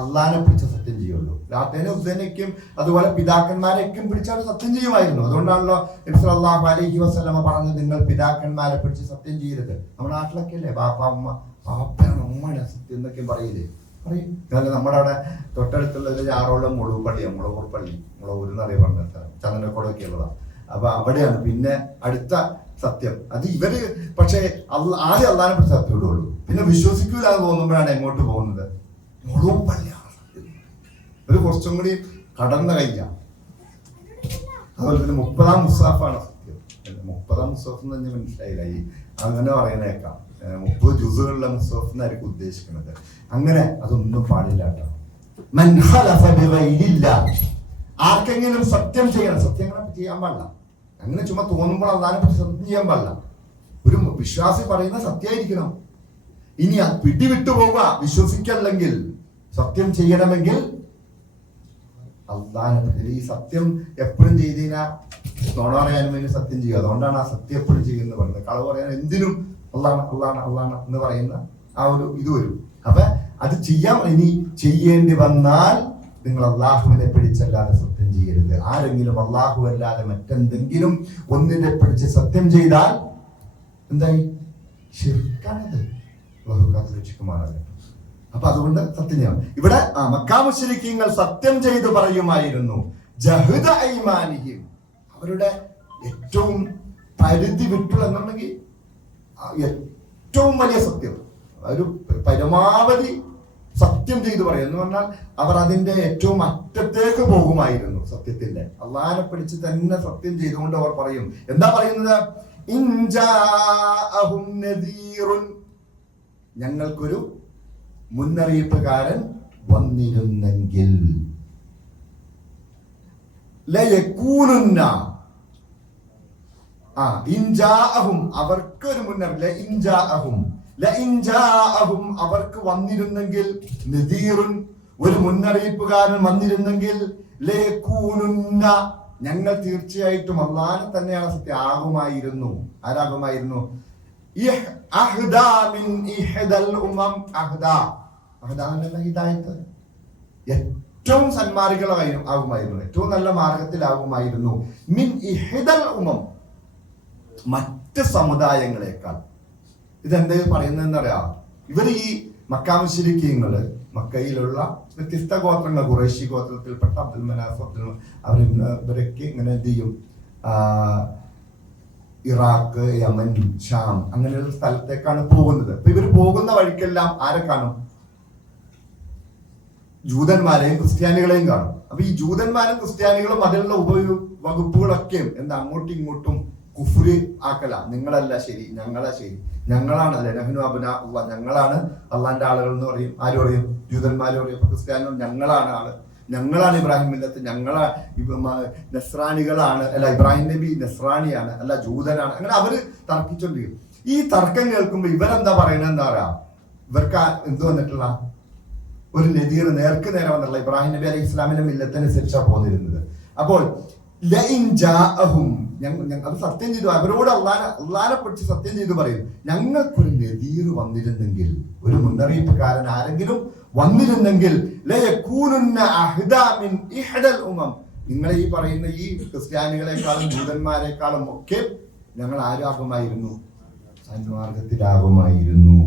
അള്ളാഹിനെ പിടിച്ച് സത്യം ചെയ്യുള്ളൂ. ലാത്തേനെ ഉസ്സേനയ്ക്കും അതുപോലെ പിതാക്കന്മാരെയൊക്കെയും പിടിച്ച് അവർ സത്യം ചെയ്യുമായിരുന്നു. അതുകൊണ്ടാണല്ലോ നബി സല്ലല്ലാഹു അലൈഹി വസല്ലമ പറഞ്ഞത്, നിങ്ങൾ പിതാക്കന്മാരെ പിടിച്ച് സത്യം ചെയ്യരുത്. നമ്മുടെ നാട്ടിലൊക്കെ അല്ലേ ബാപ്പ ഉമ്മ, ബാപ്പയാണ് ഉമ്മയാണ് സത്യം എന്നൊക്കെ പറയില്ലേ? പറയും. നമ്മുടെ അവിടെ തൊട്ടടുത്തുള്ള ഒരു ആറോളം മുളവൂർ പള്ളിയാണ്, മുളവൂർ പള്ളി, മുളവൂർ എന്നറിയപ്പെടുന്ന സ്ഥലം, ചന്ദനക്കുടമൊക്കെ ഉള്ളതാണ്. അപ്പൊ അവിടെയാണ് പിന്നെ അടുത്ത സത്യം. അത് ഇവര് പക്ഷേ ആദ്യം അള്ളാഹിനെ പിടിച്ച് സത്യം ഇടുള്ളൂ, പിന്നെ വിശ്വസിക്കൂല എന്ന് തോന്നുമ്പോഴാണ് എങ്ങോട്ട് പോകുന്നത്? മുളവൂർ പള്ളിയാണ് സത്യം. ഒരു കുറച്ചും കൂടി കടന്ന കയ്യ. അതുപോലെ തന്നെ 30-ാം മുസാഫാണ് സത്യം. 30-ാം മുസാഫ് എന്ന് തന്നെ മനസ്സിലായില്ല, ഈ അങ്ങനെ പറയുന്നേക്കാം. 30 ജുസുകളുള്ള മുസാഫ് എന്നായിരിക്കും ഉദ്ദേശിക്കുന്നത്. അങ്ങനെ അതൊന്നും പാടില്ല കേട്ടോ. ആർക്കെങ്കിലും സത്യം ചെയ്യണം, സത്യങ്ങളെ ചെയ്യാൻ പാടില്ല. അങ്ങനെ ചുമ്മാ തോന്നുമ്പോൾ അള്ളാഹിനെ പറ്റി സത്യം ചെയ്യാൻ പാടില്ല. ഒരു വിശ്വാസി പറയുന്ന സത്യമായിരിക്കണം. ഇനി പിടിവിട്ടു പോവുക, വിശ്വസിക്കല്ലെങ്കിൽ സത്യം ചെയ്യണമെങ്കിൽ അള്ളാഹിനെ പറ്റി. ഈ സത്യം എപ്പോഴും ചെയ്തിനാ നോണ പറയാനും വേണ്ടി സത്യം ചെയ്യുക. അതുകൊണ്ടാണ് ആ സത്യം എപ്പോഴും ചെയ്യുന്നത് പറയുന്നത്. കളവ് പറയാൻ എന്തിനും അള്ളാണ് അള്ളാണ് അള്ളാണ് എന്ന് പറയുന്ന ആ ഒരു ഇത് വരും. അപ്പൊ അത് ചെയ്യാൻ ഇനി ചെയ്യേണ്ടി വന്നാൽ നിങ്ങൾ അള്ളാഹുവിനെ പിടിച്ചല്ലാതെ സത്യം ചെയ്യരുത്. ആരെങ്കിലും അള്ളാഹു അല്ലാതെ മറ്റെന്തെങ്കിലും ഒന്നിനെ പിടിച്ച് സത്യം ചെയ്താൽ എന്തായി? ശിർക്കാണത്. രക്ഷിക്കുമാറാകട്ടെ. അപ്പൊ അതുകൊണ്ട് സത്യം ചെയ്യണം. ഇവിടെ മക്കാ മുശ്രിക്കീങ്ങൾ സത്യം ചെയ്ത് പറയുമായിരുന്നു, ജഹദ ഐമാനിഹിം, അവരുടെ ഏറ്റവും പരിധി വിട്ടുള്ള എന്നുണ്ടെങ്കിൽ ഏറ്റവും വലിയ സത്യം, ഒരു പരമാവധി സത്യം ചെയ്തു പറയും എന്ന് പറഞ്ഞാൽ അവർ അതിന്റെ ഏറ്റവും അറ്റത്തേക്ക് പോകുമായിരുന്നു. സത്യത്തിന്റെ അള്ളാഹിനെ പിടിച്ച് തന്നെ സത്യം ചെയ്തുകൊണ്ട് അവർ പറയും. എന്താ പറയുന്നത്? ഞങ്ങൾക്കൊരു മുന്നറിയിപ്പുകാരൻ വന്നിരുന്നെങ്കിൽ, അവർക്കൊരു അവർക്ക് വന്നിരുന്നെങ്കിൽ, നദീറുൻ ഒരു മുന്നറിയിപ്പുകാരൻ വന്നിരുന്നെങ്കിൽ, ഞങ്ങൾ തീർച്ചയായിട്ടും അള്ളാഹിനെ തന്നെയാണ് സത്യം ആകുമായിരുന്നു. ആരാകുമായിരുന്നു? ഏറ്റവും സന്മാർഗികളാകുമായിരുന്നു, ഏറ്റവും നല്ല മാർഗത്തിലാകുമായിരുന്നു. മിൻ ഇഹ്ദൽ ഉമം, മറ്റ് സമുദായങ്ങളെക്കാൾ. ഇതെന്ത് പറയുന്നതെന്ന് അറിയാം? ഇവർ ഈ മക്കാ മുശ്രിക്കീങ്ങള് മക്കയിലുള്ള വ്യത്യസ്ത ഗോത്രങ്ങൾ, ഖുറൈശി ഗോത്രത്തിൽപ്പെട്ട അബ്ദുൽ മനാഫ്, ഇവരൊക്കെ ഇങ്ങനെ എന്ത് ചെയ്യും? ഇറാഖ്, യമൻ, ഷാം അങ്ങനെയുള്ള സ്ഥലത്തേക്കാണ് പോകുന്നത്. അപ്പൊ ഇവർ പോകുന്ന വഴിക്കെല്ലാം ആരെ കാണും? ജൂതന്മാരെയും ക്രിസ്ത്യാനികളെയും കാണും. അപ്പൊ ഈ ജൂതന്മാരും ക്രിസ്ത്യാനികളും അതിലുള്ള വകുപ്പുകളൊക്കെയും എന്താ അങ്ങോട്ടും ഇങ്ങോട്ടും കുഫ്രി ആക്കല. നിങ്ങളല്ല ശരി, ഞങ്ങളാ ശരി, ഞങ്ങളാണ് അല്ലെ നഹ്നു അബ്നാഉല്ലാ, ഞങ്ങളാണ് അള്ളാന്റെ ആളുകൾ എന്ന് പറയും. ആര് പറയും? ജൂതന്മാര് പറയും. അപ്പൊ ക്രിസ്ത്യാനികൾ ഞങ്ങളാണ് ആള്, ഞങ്ങളാണ് ഇബ്രാഹിം മില്ലത്ത്, ഞങ്ങളാ നസ്രാനികളാണ്, അല്ല ഇബ്രാഹിം നബി നസ്രാനിയാണ്, അല്ല ജൂതനാണ്. അങ്ങനെ അവര് തർക്കിച്ചോണ്ടിരിക്കും. ഈ തർക്കം കേൾക്കുമ്പോ ഇവരെന്താ പറയണത്? എന്താ പറയാ? ഇവർക്ക് എന്ത് വന്നിട്ടുള്ള ഒരു നദീർ നേർക്ക് നേരെ വന്നിട്ടുള്ള ഇബ്രാഹിം നബി അലൈഹി ഇസ്ലാമിന്റെ മില്ലത്തനുസരിച്ചാണ് പോന്നിരുന്നത്. അപ്പോൾ അത് സത്യം ചെയ്തു, അവരോട് അള്ളാനെ പിടിച്ച് സത്യം ചെയ്തു പറയും, ഞങ്ങൾക്കൊരു നദീർ വന്നിരുന്നെങ്കിൽ, ഒരു മുന്നറിയിപ്പുകാരൻ ആരെങ്കിലും വന്നിരുന്നെങ്കിൽ, നിങ്ങളെ ഈ പറയുന്ന ഈ ക്രിസ്ത്യാനികളെക്കാളും ജൂതന്മാരെക്കാളും ഒക്കെ ഞങ്ങൾ ആരാകുമായിരുന്നു? സന്മാർഗത്തിലാകുമായിരുന്നു.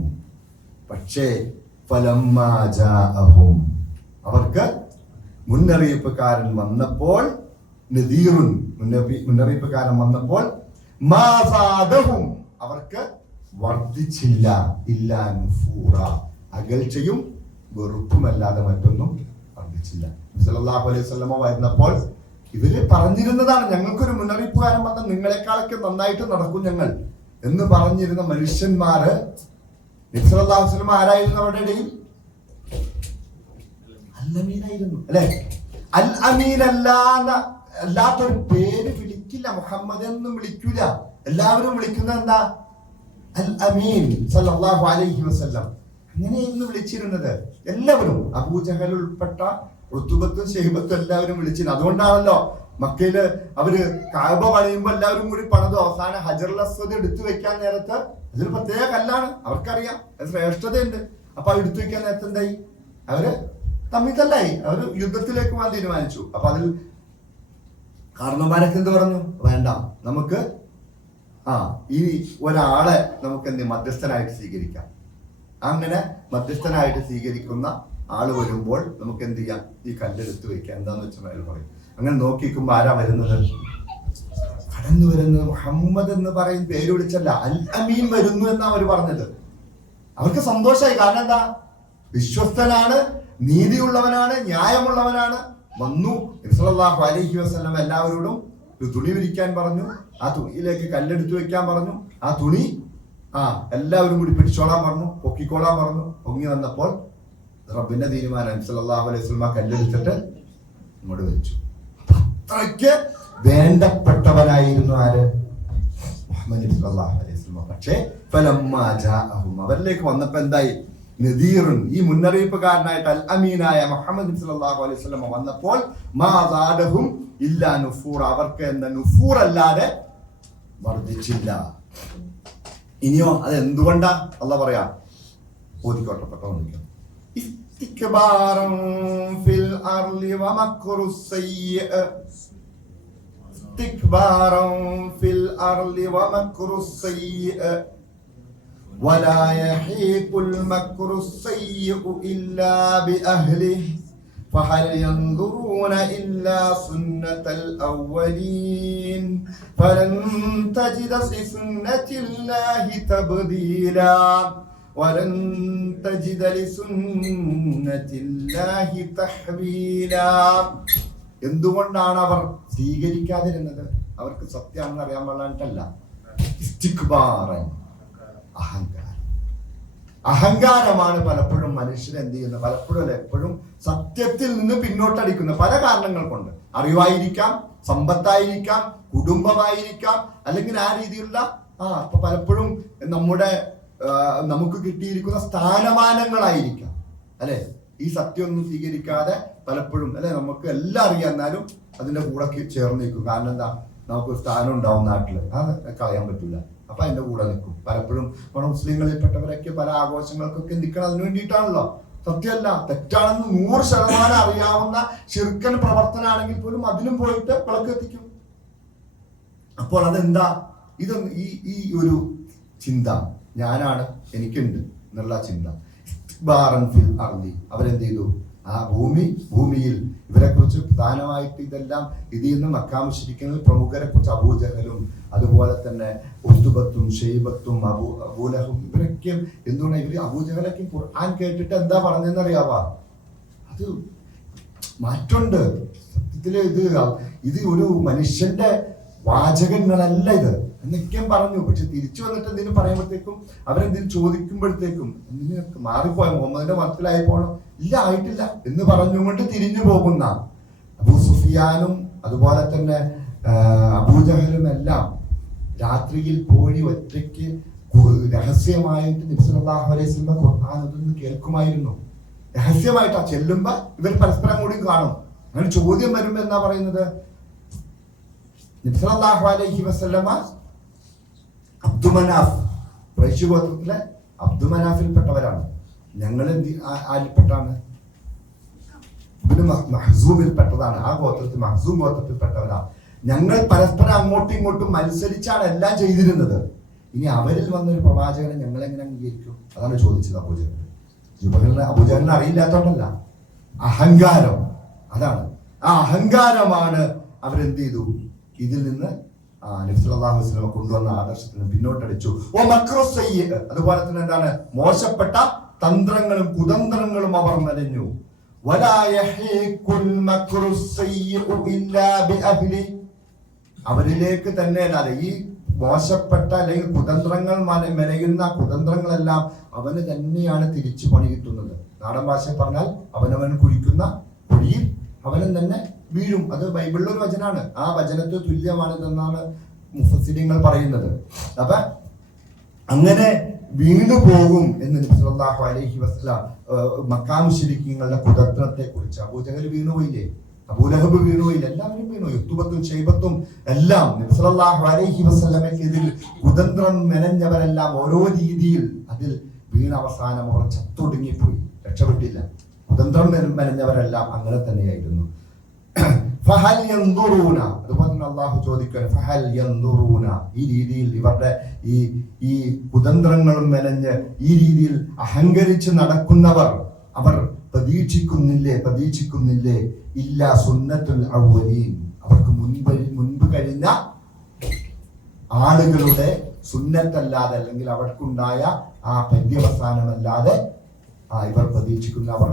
പക്ഷേ അവർക്ക് മുന്നറിയിപ്പുകാരൻ വന്നപ്പോൾ, നദീറുൻ മുന്നറിയിപ്പുകാരൻ വന്നപ്പോൾ, അവർക്ക് വർദ്ധിച്ചില്ല, ഇല്ലാ നുഫൂറ, അകൽച്ചയും വെറുപ്പുമല്ലാതെ മറ്റൊന്നും വർദ്ധിച്ചില്ല. സല്ലല്ലാഹു അലൈഹി വസല്ലമ വരുന്നപ്പോൾ ഇവര് പറഞ്ഞിരുന്നതാണ്, ഞങ്ങൾക്കൊരു മുന്നറിയിപ്പുകാരൻ വന്ന നിങ്ങളെക്കാളൊക്കെ നന്നായിട്ട് നടക്കും ഞങ്ങൾ എന്ന് പറഞ്ഞിരുന്ന മനുഷ്യന്മാര് നബി സല്ലല്ലാഹു അലൈഹി വസല്ലം ആരായിരുന്നു? അവരുടെ ഇടയിൽ അൽ അമീനായിരുന്നു, അല്ലെ? അൽ അമീൻ അല്ലാത്തൊരു പേര് വിളിക്കില്ല, മുഹമ്മദ് എന്നും വിളിക്കൂല. എല്ലാവരും വിളിക്കുന്നത് എന്താ? അൽ അമീൻ സല്ലല്ലാഹു അലൈഹി വസല്ലം. അങ്ങനെയായിരുന്നു വിളിച്ചിരുന്നത് എല്ലാവരും. അബൂജഹൽ ഉൾപ്പെട്ട റുത്തുബത്തും ഷെയ്ബത്തും എല്ലാവരും വിളിച്ചിരുന്നു. അതുകൊണ്ടാണല്ലോ മക്കയില് അവര് കഅബ പണിയുമ്പോ എല്ലാവരും കൂടി പണിതു. അവസാനം ഹജറുൽ അസ്വദ് എടുത്തു വെക്കാൻ നേരത്ത്, അതൊരു പ്രത്യേക കല്ലാണ്, അവർക്കറിയാം അത് ശ്രേഷ്ഠതയുണ്ട്. അപ്പൊ അത് എടുത്തു വെക്കാൻ നേരത്തെ എന്തായി? അവര് തമ്മിൽ തല്ലായി, അവര് യുദ്ധത്തിലേക്ക് പോകാൻ തീരുമാനിച്ചു. അപ്പൊ അതിൽ കാരണന്മാരൊക്കെ എന്ത് പറഞ്ഞു? വേണ്ട, നമുക്ക് ഈ ഒരാളെ നമുക്ക് മധ്യസ്ഥനായിട്ട് സ്വീകരിക്കാം. അങ്ങനെ മധ്യസ്ഥനായിട്ട് സ്വീകരിക്കുന്ന ആള് വരുമ്പോൾ നമുക്ക് എന്ത് ചെയ്യാം? ഈ കല്ലെടുത്ത് വെക്കാം. എന്താന്ന് വെച്ചാൽ അയാൾ പറയും. അങ്ങനെ നോക്കിക്കുമ്പോ ആരാ വരുന്നത്? കടന്നു വരുന്നത് മുഹമ്മദ് എന്ന് പറയും പേര് വിളിച്ചല്ല, അൽ അമീൻ വരുന്നു എന്നാ അവര് പറഞ്ഞത്. അവർക്ക് സന്തോഷമായി. കാരണം എന്താ? വിശ്വസ്തനാണ്, നീതിയുള്ളവനാണ്, ന്യായമുള്ളവനാണ്. വന്നു നബി സല്ലല്ലാഹു അലൈഹി വസല്ലം എല്ലാവരോടും ഒരു തുണി വിരിക്കാൻ പറഞ്ഞു. ആ തുണിയിലേക്ക് കല്ലെടുത്ത് വെക്കാൻ പറഞ്ഞു. ആ തുണി എല്ലാവരും കൂടി പിടിച്ചോളാൻ പറഞ്ഞു, പൊക്കിക്കോളാൻ പറഞ്ഞു. പൊങ്ങി വന്നപ്പോൾ റബ്ബിന്റെ തീരുമാനം, നബി സല്ലല്ലാഹു അലൈഹി വസല്ലം കല്ലെടുത്തിട്ട് ഇങ്ങോട്ട് വെച്ചു. അത്രയ്ക്ക് വേണ്ടപ്പെട്ടവനായിരുന്നു ആര്? മുഹമ്മദ് നബി സല്ലല്ലാഹു അലൈഹി വസല്ലം. പക്ഷേ ഫലമ്മാ ജാഅഹും, അവരിലേക്ക് വന്നപ്പോ എന്തായി? നദീറുൻ, ഈ മുന്നറിയിപ്പുകാരനായിട്ട് അൽ അമീനായ മുഹമ്മദ് നബി സല്ലല്ലാഹു അലൈഹി വസല്ലം വന്നപ്പോൾ മാ സാദഹും ഇല്ലാ നുഫൂർ, അവർക്ക് എന്താ നുഫൂർ അല്ലാതെ വർദ്ധിച്ചില്ല. ഇനിയോ അത് എന്തുകൊണ്ടാ? അല്ലാഹ് പറയാ, ഓതിക്കോട്ടെ, പെട്ടെന്ന് ഇസ്തിക്ബാറൻ ഫിൽ അർളി വമക്റുസ് സയ്യിഅ, ഇസ്തിക്ബാറൻ ഫിൽ അർളി വമക്റുസ് സയ്യിഅ വലാ യഹീഖുൽ മക്റുസ് സയ്യിഉ ഇല്ലാ ബിഅഹ്ലിഹി فهل ينظرون إلا سنة الأولين فلن تجد لسنة الله تبديلا ولن تجد لسنة الله تحويلا. എന്തുകൊണ്ടാണ് അവർ സ്വീകരിക്കാതിരുന്നത്? അവർക്ക് സത്യമാണെന്ന് അറിയാൻ പാടില്ല. ഇസ്തിക്ബാറൻ, അഹങ്കാരമാണ് പലപ്പോഴും മനുഷ്യരെ എന്ത് ചെയ്യുന്നത്? പലപ്പോഴും അല്ല, എപ്പോഴും സത്യത്തിൽ നിന്ന് പിന്നോട്ടടിക്കുന്ന പല കാരണങ്ങൾ കൊണ്ട്. അറിവായിരിക്കാം, സമ്പത്തായിരിക്കാം, കുടുംബമായിരിക്കാം, അല്ലെങ്കിൽ ആ രീതിയിലുള്ള ഇപ്പൊ പലപ്പോഴും നമുക്ക് കിട്ടിയിരിക്കുന്ന സ്ഥാനമാനങ്ങളായിരിക്കാം, അല്ലെ? ഈ സത്യമൊന്നും സ്വീകരിക്കാതെ പലപ്പോഴും, അല്ലെ, നമുക്ക് എല്ലാം അറിയാം, എന്നാലും അതിന്റെ കൂടെ ചേർന്ന് നിൽക്കും. കാരണം എന്താ? നമുക്ക് സ്ഥാനം ഉണ്ടാവും നാട്ടില്, അത് കളയാൻ പറ്റൂല, അപ്പൊ അതിന്റെ കൂടെ നിൽക്കും. പലപ്പോഴും നമ്മുടെ മുസ്ലിങ്ങളിൽപ്പെട്ടവരൊക്കെ പല ആഘോഷങ്ങൾക്കൊക്കെ നിൽക്കണം അതിനു വേണ്ടിയിട്ടാണല്ലോ. സത്യമല്ല, തെറ്റാണെന്ന് 100% അറിയാവുന്ന ശിർക്കൻ പ്രവർത്തനാണെങ്കിൽ പോലും അതിലും പോയിട്ട് വിളക്ക് എത്തിക്കും. അപ്പോൾ അതെന്താ? ഇത് ഈ ഒരു ചിന്ത, ഞാനാണ്, എനിക്കുണ്ട് എന്നുള്ള ചിന്ത. അവരെന്ത് ചെയ്തു? ആ ഭൂമിയിൽ ഇവരെ കുറിച്ച് പ്രധാനമായിട്ട് ഇതെല്ലാം ഇതിൽ നിന്ന് മക്കാ മുശ്രിക്കുകളിൽ പ്രമുഖരെ കുറിച്ച് അബൂജഹലും അതുപോലെ തന്നെ ഉത്തുബത്തും ഷെയ്ബത്തും അബൂലഹും ഇവരൊക്കെ എന്തുകൊണ്ട് ഇവര് അബൂജഹലൊക്കെ ഖുർആൻ കേട്ടിട്ട് എന്താ പറഞ്ഞെന്നറിയാവാ? അത് മാറ്റമുണ്ട് സത്യത്തില്. ഇത് ഒരു മനുഷ്യന്റെ വാചകങ്ങളല്ല ഇത് എന്നൊക്കെ പറഞ്ഞു. പക്ഷെ തിരിച്ചു വന്നിട്ട് എന്തെങ്കിലും പറയുമ്പോഴത്തേക്കും അവരെന്തെങ്കിലും ചോദിക്കുമ്പോഴത്തേക്കും എന്തിനൊക്കെ മാറിപ്പോയ മുഹമ്മദിന്റെ മതത്തിലായിപ്പോണോ? ഇല്ല, ആയിട്ടില്ല എന്ന് പറഞ്ഞുകൊണ്ട് തിരിഞ്ഞു പോകുന്ന അബൂ സുഫിയാനും അതുപോലെ തന്നെ അബൂജഹലും എല്ലാം രാത്രിയിൽ പോയി ഒറ്റയ്ക്ക് രഹസ്യമായിട്ട് നബി സല്ലല്ലാഹു അലൈഹി വസല്ലം ഖുർആൻ ഓതുന്നത് കേൾക്കുമായിരുന്നു. രഹസ്യമായിട്ടാ ചെല്ലുമ്പോ ഇവർ പരസ്പരം കൂടി കാണും. അങ്ങനെ ചോദ്യം വരുമ്പോ എന്താ പറയുന്നത്? നബി സല്ലല്ലാഹു അലൈഹി വസല്ലമ അബ്ദുമനാഫ്, ഖുറൈശ് ഗോത്രത്തിലെ അബ്ദുമനാഫിൽപ്പെട്ടവരാണ്. ഞങ്ങൾ ആരിൽപ്പെട്ടാണ്? ഇബ്നു മഖ്സൂമിൽപ്പെട്ടതാണ്. ആ ഗോത്രത്തിൽ മഖ്സൂം ഗോത്രത്തിൽപ്പെട്ടവരാണ്. ഞങ്ങൾ പരസ്പരം അങ്ങോട്ടും ഇങ്ങോട്ടും മത്സരിച്ചാണ് എല്ലാം ചെയ്തിരുന്നത്. ഇനി അവരിൽ വന്നൊരു പ്രവാചകനെ ഞങ്ങൾ എങ്ങനെ അംഗീകരിക്കും? അതാണ് ചോദിച്ചത് അബൂജഹൽ. അബൂജഹലിനെ അറിയില്ലാത്തോണ്ടല്ല, അഹങ്കാരം. അതാണ് ആ അഹങ്കാരമാണ് അവരെന്ത് ചെയ്തു? ഇതിൽ നിന്ന് നബി സല്ലല്ലാഹു അലൈഹി വസല്ലം കൊണ്ടുവന്ന ആദർശത്തിന് പിന്നോട്ടടിച്ചു. അതുപോലെ തന്നെ എന്താണ്? മോശപ്പെട്ട തന്ത്രങ്ങളും കുതന്ത്രങ്ങളും അവർ മെനഞ്ഞു. വലാ യഹീഖുൽ മക്റു സയ്യിഉ ഇല്ലാ ബിഅഹ്ലി. അവരിലേക്ക് തന്നെ അല്ലാതെ ഈ മോശപ്പെട്ട അല്ലെങ്കിൽ കുതന്ത്രങ്ങൾ മെനയുന്ന കുതന്ത്രങ്ങളെല്ലാം അവന് തന്നെയാണ് തിരിച്ചു പണി കിട്ടുന്നത്. നാടൻ ഭാഷ പറഞ്ഞാൽ അവനവൻ കുഴിക്കുന്ന കുഴിയിൽ അവനും തന്നെ വീഴും. അത് ബൈബിളിലൊരു വചനാണ്. ആ വചനത്തിന് തുല്യമാണിതെന്നാണ് മുഫസ്സിരിങ്ങൾ പറയുന്നത്. അപ്പൊ അങ്ങനെ വീണു പോകും എന്ന് നബി സല്ലല്ലാഹു അലൈഹി വസല്ലം മക്കാ മുശ്രിക്കീങ്ങളുടെ കുതന്ത്രത്തെ കുറിച്ച്. അബൂജഹൽ വീണുപോയില്ലേ, അബൂലഹബ് വീണുപോയില്ല, എല്ലാവരും വീണു. യുക്തുബത്തും ഷൈബത്തും എല്ലാം നബി സല്ലല്ലാഹു അലൈഹി വസല്ലമയ്ക്കെതിൽ കുതന്ത്രം മെനഞ്ഞവരെല്ലാം ഓരോ രീതിയിൽ അതിൽ വീണ അവസാനം അവർ ചത്തൊടുങ്ങിപ്പോയി, രക്ഷപ്പെട്ടില്ല. കുതന്ത്രം മെനഞ്ഞവരെല്ലാം അങ്ങനെ തന്നെയായിരുന്നു. ഫഹൽ യൻദുറൂന, അതുപോലെ തന്നെ അള്ളാഹു ചോദിക്കുകയാണ് ഫഹൽ യൻദുറൂന, ഈ രീതിയിൽ ഇവരുടെ ഈ കുതന്ത്രങ്ങളും മെനഞ്ഞ് ഈ രീതിയിൽ അഹങ്കരിച്ച് നടക്കുന്നവർ അവർ പ്രതീക്ഷിക്കുന്നില്ലേ ഇല്ല സുന്നത്തുൽ അവ്വലീൻ, അവർക്ക് മുൻപ് കഴിഞ്ഞ ആളുകളുടെ സുന്നത്തല്ലാതെ അല്ലെങ്കിൽ അവർക്കുണ്ടായ ആ പര്യവസാനമല്ലാതെ ഇവർ പ്രതീക്ഷിക്കുന്ന അവർ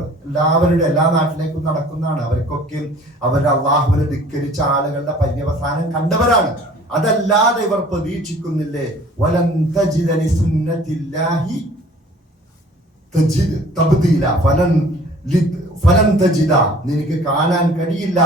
എല്ലാ നാട്ടിലേക്കും നടക്കുന്നതാണ്. അവർക്കൊക്കെ അവരുടെ അള്ളാഹുവിനെ ധിക്കരിച്ച ആളുകളുടെ പര്യവസാനം കണ്ടവരാണ്. അതല്ലാതെ ഇവർ പ്രതീക്ഷിക്കുന്നില്ലേ വലൻ തജിദ ലിസുന്നത്തില്ലാഹി തബ്ദീല, ഫലൻ തജിദ, നിനക്ക് കാണാൻ കഴിയില്ല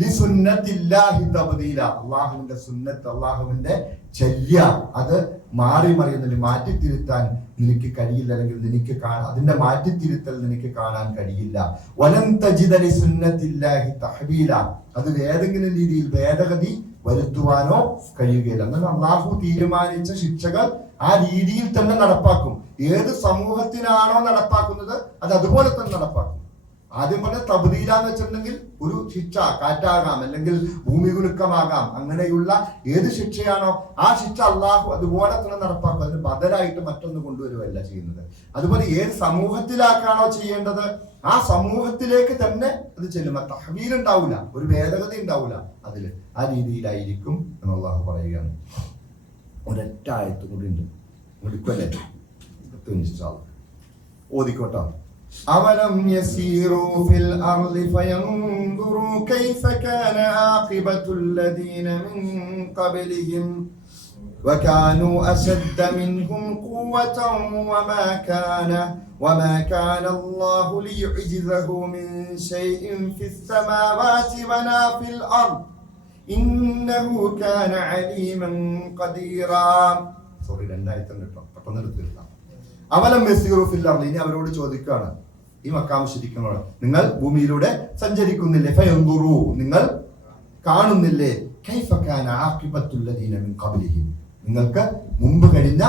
ലിസുന്നത്തില്ലാഹി തബ്ദീല, അള്ളാഹുവിന്റെ സുന്നത്ത് അള്ളാഹുവിന്റെ ചര്യ അത് മറിയുന്നില്ല, മാറ്റിത്തിരുത്താൻ നിനക്ക് കഴിയില്ല, അല്ലെങ്കിൽ നിനക്ക് അതിന്റെ മാറ്റിത്തിരുത്തൽ നിനക്ക് കാണാൻ കഴിയില്ല. വലൻ തജിദ ലിസുന്നത്തില്ലാഹി തഹ്വീല, അത് ഏതെങ്കിലും രീതിയിൽ ഭേദഗതി വരുത്തുവാനോ കഴിയുകയില്ല. എന്നാൽ അള്ളാഹു തീരുമാനിച്ച ശിക്ഷകൾ ആ രീതിയിൽ തന്നെ നടപ്പാക്കും. ഏത് സമൂഹത്തിനാണോ നടപ്പാക്കുന്നത് അത് അതുപോലെ തന്നെ നടപ്പാക്കും. ആദ്യം പറഞ്ഞ തബ്ദീല എന്ന് വെച്ചിട്ടുണ്ടെങ്കിൽ ഒരു ശിക്ഷ, കാറ്റാകാം അല്ലെങ്കിൽ ഭൂമി കുലുക്കമാകാം, അങ്ങനെയുള്ള ഏത് ശിക്ഷയാണോ ആ ശിക്ഷ അള്ളാഹു അതുപോലെ തന്നെ നടപ്പാക്കും. അതിന് ബദലായിട്ട് മറ്റൊന്ന് കൊണ്ടുവരുവല്ല ചെയ്യുന്നത്. അതുപോലെ ഏത് സമൂഹത്തിലാക്കാണോ ചെയ്യേണ്ടത് ആ സമൂഹത്തിലേക്ക് തന്നെ അത് ചെല്ലും. തഹ്വീൽ ഉണ്ടാവില്ല, ഒരു ഭേദഗതി ഉണ്ടാവില്ല അതില്. ആ രീതിയിലായിരിക്കും എന്ന് അള്ളാഹു പറയുകയാണ്. ഒരൊറ്റ ആയത്ത് കൂടി ഉണ്ട്, മുടിക്കല്ലേ ഓതിക്കോട്ടോ. അവലം യസീറൂ ഫിൽ അർളി ഫയൻദുറൂ കൈഫ കാന ആഖിബത്തുൽ ലദീന മിൻ ഖബ്ലിഹിം വകാനൂ അശദ്ദ മിൻഹും ഖുവ്വതൻ വമാ കാന അല്ലാഹു ലിയുഅ്ജിസഹു മിൻ ശൈഇൻ ഫിസ് സമാവാതി വലാ ഫിൽ അർള് ഇന്നഹു കാന അലീമൻ ഖദീറാ. സോറി, രണ്ടായിരത്തി കേട്ടോ, പെട്ടെന്ന് എടുത്തിരുത്താം. അവലം യസീറൂ ഫിൽ അർളി, ഇനി അവരോട് ചോദിക്കുകയാണ് ഈ മക്കാ മുശ്രിക്കീങ്ങളോട്, നിങ്ങൾ ഭൂമിയിലൂടെ സഞ്ചരിക്കുന്നില്ലേ? ഫയൻദുറൂ, നിങ്ങൾ കാണുന്നില്ലേ? കൈഫ കാന ആഖിബത്തുൽ ലദീന മിൻ ഖബ്ലിഹിം, നിങ്ങൾക്ക് മുമ്പ് കഴിഞ്ഞ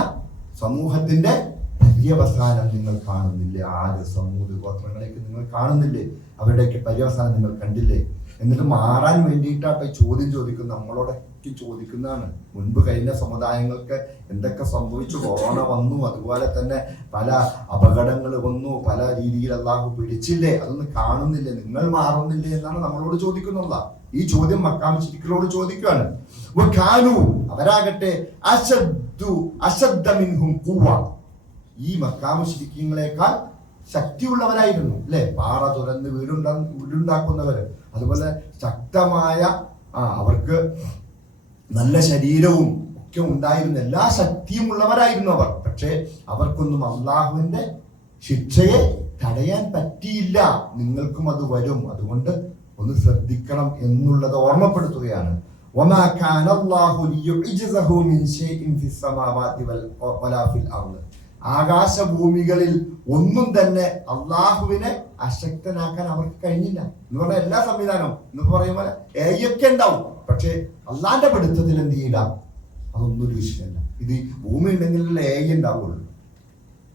സമൂഹത്തിന്റെ പര്യവസാനം നിങ്ങൾ കാണുന്നില്ലേ? ആദ് സമൂദ് ഗോത്രങ്ങളേക്ക് നിങ്ങൾ കാണുന്നില്ലേ? അവരുടെയൊക്കെ പര്യവസാനം നിങ്ങൾ കണ്ടില്ലേ? എന്നിട്ട് മാറാൻ വേണ്ടിയിട്ടാണ് ഈ ചോദ്യം ചോദിക്കുന്നത്, നമ്മളോടൊക്കെ ചോദിക്കുന്നതാണ്. മുൻപ് കഴിഞ്ഞ സമുദായങ്ങൾക്ക് എന്തൊക്കെ സംഭവിച്ചു? കൊറോണ വന്നു, അതുപോലെ തന്നെ പല അപകടങ്ങൾ വന്നു, പല രീതിയിൽ അള്ളാഹു പിടിച്ചില്ലേ? അതൊന്നും കാണുന്നില്ലേ? നിങ്ങൾ മാറുന്നില്ലേ എന്നാണ് നമ്മളോട് ചോദിക്കുന്നത്. ഈ ചോദ്യം മക്കാ മുശ്രിക്കീങ്ങളോട് ചോദിക്കുകയാണ്. അവരാകട്ടെ അശദ്ദ മിൻഹും ഖുവ്വ, ഈ മക്കാ മുശ്രിക്കീങ്ങളെക്കാൾ ശക്തിയുള്ളവരായിരുന്നു അല്ലെ? പാറ തുറന്ന് വീടുണ്ടാക്കുന്നവര്, അതുപോലെ ശക്തമായ അവർക്ക് നല്ല ശരീരവും ഒക്കെ ഉണ്ടായിരുന്നു, എല്ലാ ശക്തിയും ഉള്ളവരായിരുന്നു അവർ. പക്ഷേ അവർക്കൊന്നും അള്ളാഹുവിന്റെ ശിക്ഷയെ തടയാൻ പറ്റിയില്ല. നിങ്ങൾക്കും അത് വരും, അതുകൊണ്ട് ഒന്ന് ശ്രദ്ധിക്കണം എന്നുള്ളത് ഓർമ്മപ്പെടുത്തുകയാണ്. വമാ കാന അല്ലാഹു ലിയുഅ്ജിസഹു മിൻ ശൈഇൻ ഫിസ് സമാവാതി വലാ ഫിൽ അർള്, ആകാശഭൂമികളിൽ ഒന്നും തന്നെ അള്ളാഹുവിനെ അശക്തനാക്കാൻ അവർക്ക് കഴിഞ്ഞില്ല എന്ന് പറഞ്ഞാൽ എല്ലാ സംവിധാനവും എന്ന് പറയുമ്പോൾ ഏയൊക്കെ ഉണ്ടാവും, പക്ഷെ അള്ളാന്റെ പിടുത്തത്തിൽ എന്ത് ചെയ്യില്ല, അതൊന്നും ഒരു വിഷയമല്ല. ഇത് ഭൂമി ഉണ്ടെങ്കിലല്ലേ ഏയ ഉണ്ടാവുള്ളൂ.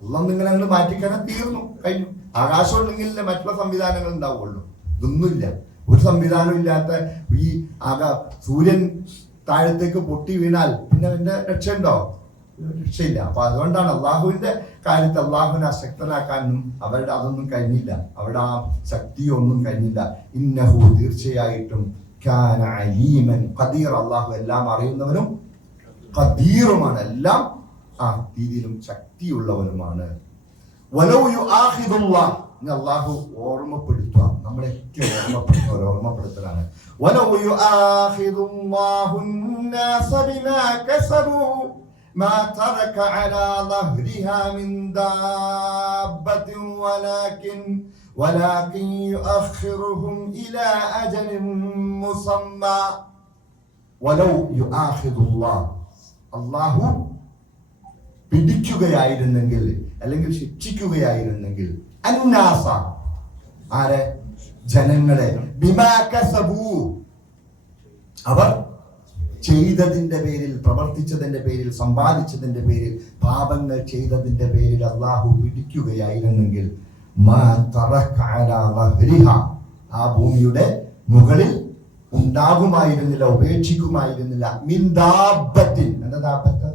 ഉള്ളം നിങ്ങൾ അങ്ങ് മാറ്റിക്കാൻ തീർന്നു, കഴിഞ്ഞു. ആകാശം ഉണ്ടെങ്കിലല്ലേ മറ്റുള്ള സംവിധാനങ്ങൾ ഉണ്ടാവുള്ളൂ. ഇതൊന്നുമില്ല, ഒരു സംവിധാനം ഇല്ലാത്ത ഈ സൂര്യൻ താഴത്തേക്ക് പൊട്ടി വീണാൽ പിന്നെ അതിന്റെ രക്ഷയുണ്ടോ? രക്ഷയില്ല. അപ്പൊ അതുകൊണ്ടാണ് അള്ളാഹുവിന്റെ കാര്യത്തിൽ അള്ളാഹുവിനെ അശക്തനാക്കാനും അവരുടെ അതൊന്നും കഴിഞ്ഞില്ല, അവിടെ ആ ശക്തിയൊന്നും കഴിഞ്ഞില്ല. ഇന്നഹു, തീർച്ചയായിട്ടും, കാന അലീമൻ ഖദീർ, അള്ളാഹു എല്ലാം അറിയുന്നവനും ഖദീറുമാണ്, എല്ലാം ആ രീതിയിലും ശക്തിയുള്ളവനുമാണ്. വലൗ യുആഖിദുല്ലാഹ്, അള്ളാഹു ഓർമ്മപ്പെടുത്തുക, നമ്മളെയൊക്കെ ഓർമ്മപ്പെടുത്തലാണ്. ما ترك على ظهرها من دابة ولكن يؤخرهم إلى أجل مسمى ولو يؤاخذ الله അള്ളാഹു പിടിക്കുകയായിരുന്നെങ്കിൽ അല്ലെങ്കിൽ ശിക്ഷിക്കുകയായിരുന്നെങ്കിൽ അന്നാസ ആരെ ജനങ്ങളെ ബിമാ കസബു അവർ ചെയ്തതിന്റെ പേരിൽ, പ്രവർത്തിച്ചതിന്റെ പേരിൽ, സമ്പാദിച്ചതിന്റെ പേരിൽ, പാപങ്ങൾ ചെയ്തതിന്റെ പേരിൽ അള്ളാഹു പിടിക്കുകയായിരുന്നെങ്കിൽ ആ ഭൂമിയുടെ മുകളിൽ ഉണ്ടാകുമായിരുന്നില്ല, ഉപേക്ഷിക്കുമായിരുന്നില്ല. മിൻ ദാബത്തിൻ, എന്താ ദാബത്ത്?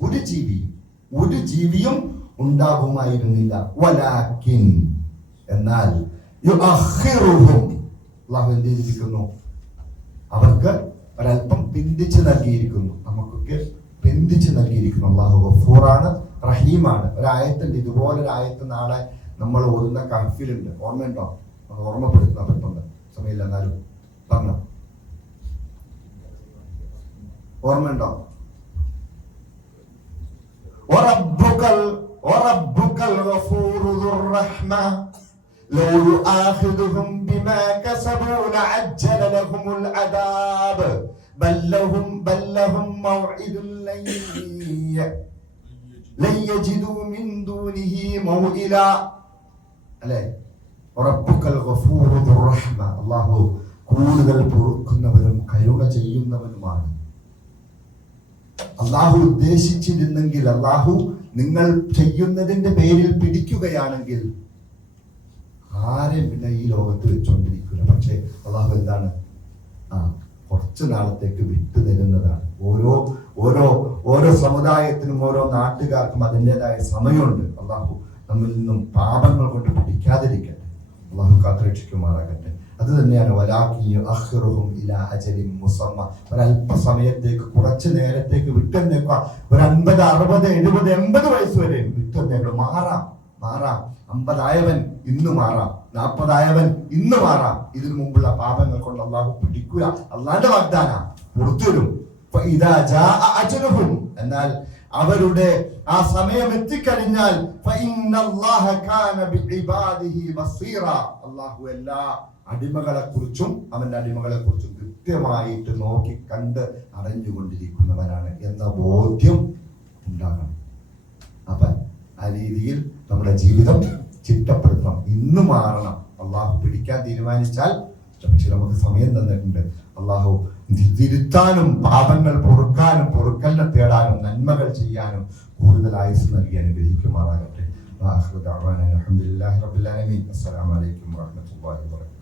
ഒരു ജീവിയും ഉണ്ടാകുമായിരുന്നില്ല. വലാകിൻ, എന്നാൽ യുഅഖിറുഹും, അല്ലാഹു എന്ത് ചെയ്തിരിക്കുന്നു? അവർക്ക് ഒരല്പം പിന്തിച്ച് നൽകിയിരിക്കുന്നു. നമുക്കൊക്കെ പിന്തിച്ച് നൽകിയിരിക്കുന്നു. അല്ലാഹു ഗഫൂറാണ്, റഹീമാണ്. ഒരായത്തുണ്ട്, ഇതുപോലൊരു ആയത്ത് നാളെ നമ്മൾ ഓതുന്ന കഹ്ഫിലുണ്ട്. ഓർമ്മയുണ്ടോ? ഓർമ്മപ്പെടുത്തുന്ന പറ്റുന്നുണ്ട്, സമയമില്ല എന്നാലും പറഞ്ഞോ. ഓർമ്മയുണ്ടോ? വറബ്ബുകൽ ഗഫൂറു ദുർറഹ്മ ലൗ യുആഖിദുഹും ബിമാ കസബൂ ലഅജ്ജല ലഹുമുൽ അദാബ് ബൽ ലഹും മൗഇദുൻ ലൻ യജിദൂ മിൻ ദൂനിഹി മൗഇല. അല്ലേ? വറബ്ബുകൽ ഗഫൂറു ദുർറഹ്മ, അല്ലാഹു കൂടുതൽ പൊറുക്കുന്നവനും കരുണ ചെയ്യുന്നവനുമാണ്. അള്ളാഹു ഉദ്ദേശിച്ചിരുന്നെങ്കിൽ, അള്ളാഹു നിങ്ങൾ ചെയ്യുന്നതിന്റെ പേരിൽ പിടിക്കുകയാണെങ്കിൽ ആരെയും പിന്നെ ഈ ലോകത്ത് വെച്ചുകൊണ്ടിരിക്കില്ല. പക്ഷെ അള്ളാഹു എന്താണ്? കുറച്ചു നാളത്തേക്ക് വിട്ടു തരുന്നതാണ്. ഓരോ സമുദായത്തിനും ഓരോ നാട്ടുകാർക്കും അതിൻ്റെതായ സമയമുണ്ട്. അള്ളാഹു നമ്മിൽ നിന്നും പാപങ്ങൾ കൊണ്ട് പിടിക്കാതിരിക്കട്ടെ, അള്ളാഹു കാത്തുരക്ഷിക്കുമാറാകട്ടെ. അത് തന്നെയാണ് ഒരല്പസമയത്തേക്ക്, കുറച്ചു നേരത്തേക്ക് വിട്ടുന്നേക്കുക. ഒരു 50, 60, 70, 80 വയസ്സ് വരെ വിട്ടുന്നേക്കുക. മാറാം. 50 ആയവൻ ഇന്ന് മാറാം, 40 ആയവൻ ഇന്ന് മാറാം. ഇതിനു മുമ്പുള്ള പാപങ്ങൾ കൊണ്ട് അള്ളാഹു പിടിക്കുക. അള്ളാന്റെ വാഗ്ദാന പുറത്തുവരും. എന്നാൽ അവരുടെ ആ സമയം എത്തിക്കഴിഞ്ഞാൽ അള്ളാഹു എല്ലാ അടിമകളെ കുറിച്ചും അവന്റെ അടിമകളെ കുറിച്ചും കൃത്യമായിട്ട് നോക്കി കണ്ട് അറിഞ്ഞുകൊണ്ടിരിക്കുന്നവനാണ് എന്ന ബോധ്യം ഉണ്ടാകണം. അപ്പൊ ആ രീതിയിൽ നമ്മുടെ ജീവിതം ചിട്ടപ്പെടുത്തണം. ഇന്ന് മാറണം. അള്ളാഹു പിടിക്കാൻ തീരുമാനിച്ചാൽ, പക്ഷെ നമുക്ക് സമയം തന്നിട്ടുണ്ട്, അള്ളാഹു തിരുത്താനും പാപങ്ങൾ പൊറുക്കാനും പൊറുക്കലിനെ തേടാനും നന്മകൾ ചെയ്യാനും കൂടുതൽ ആയുസ് നൽകി അനുഗ്രഹിക്കുമാറാകട്ടെ. അൽഹംദുലില്ലാഹി റബ്ബിൽ ആലമീൻ. അസ്സലാമു അലൈക്കും വറഹ്മത്തുള്ളാഹി വബറകാതുഹു.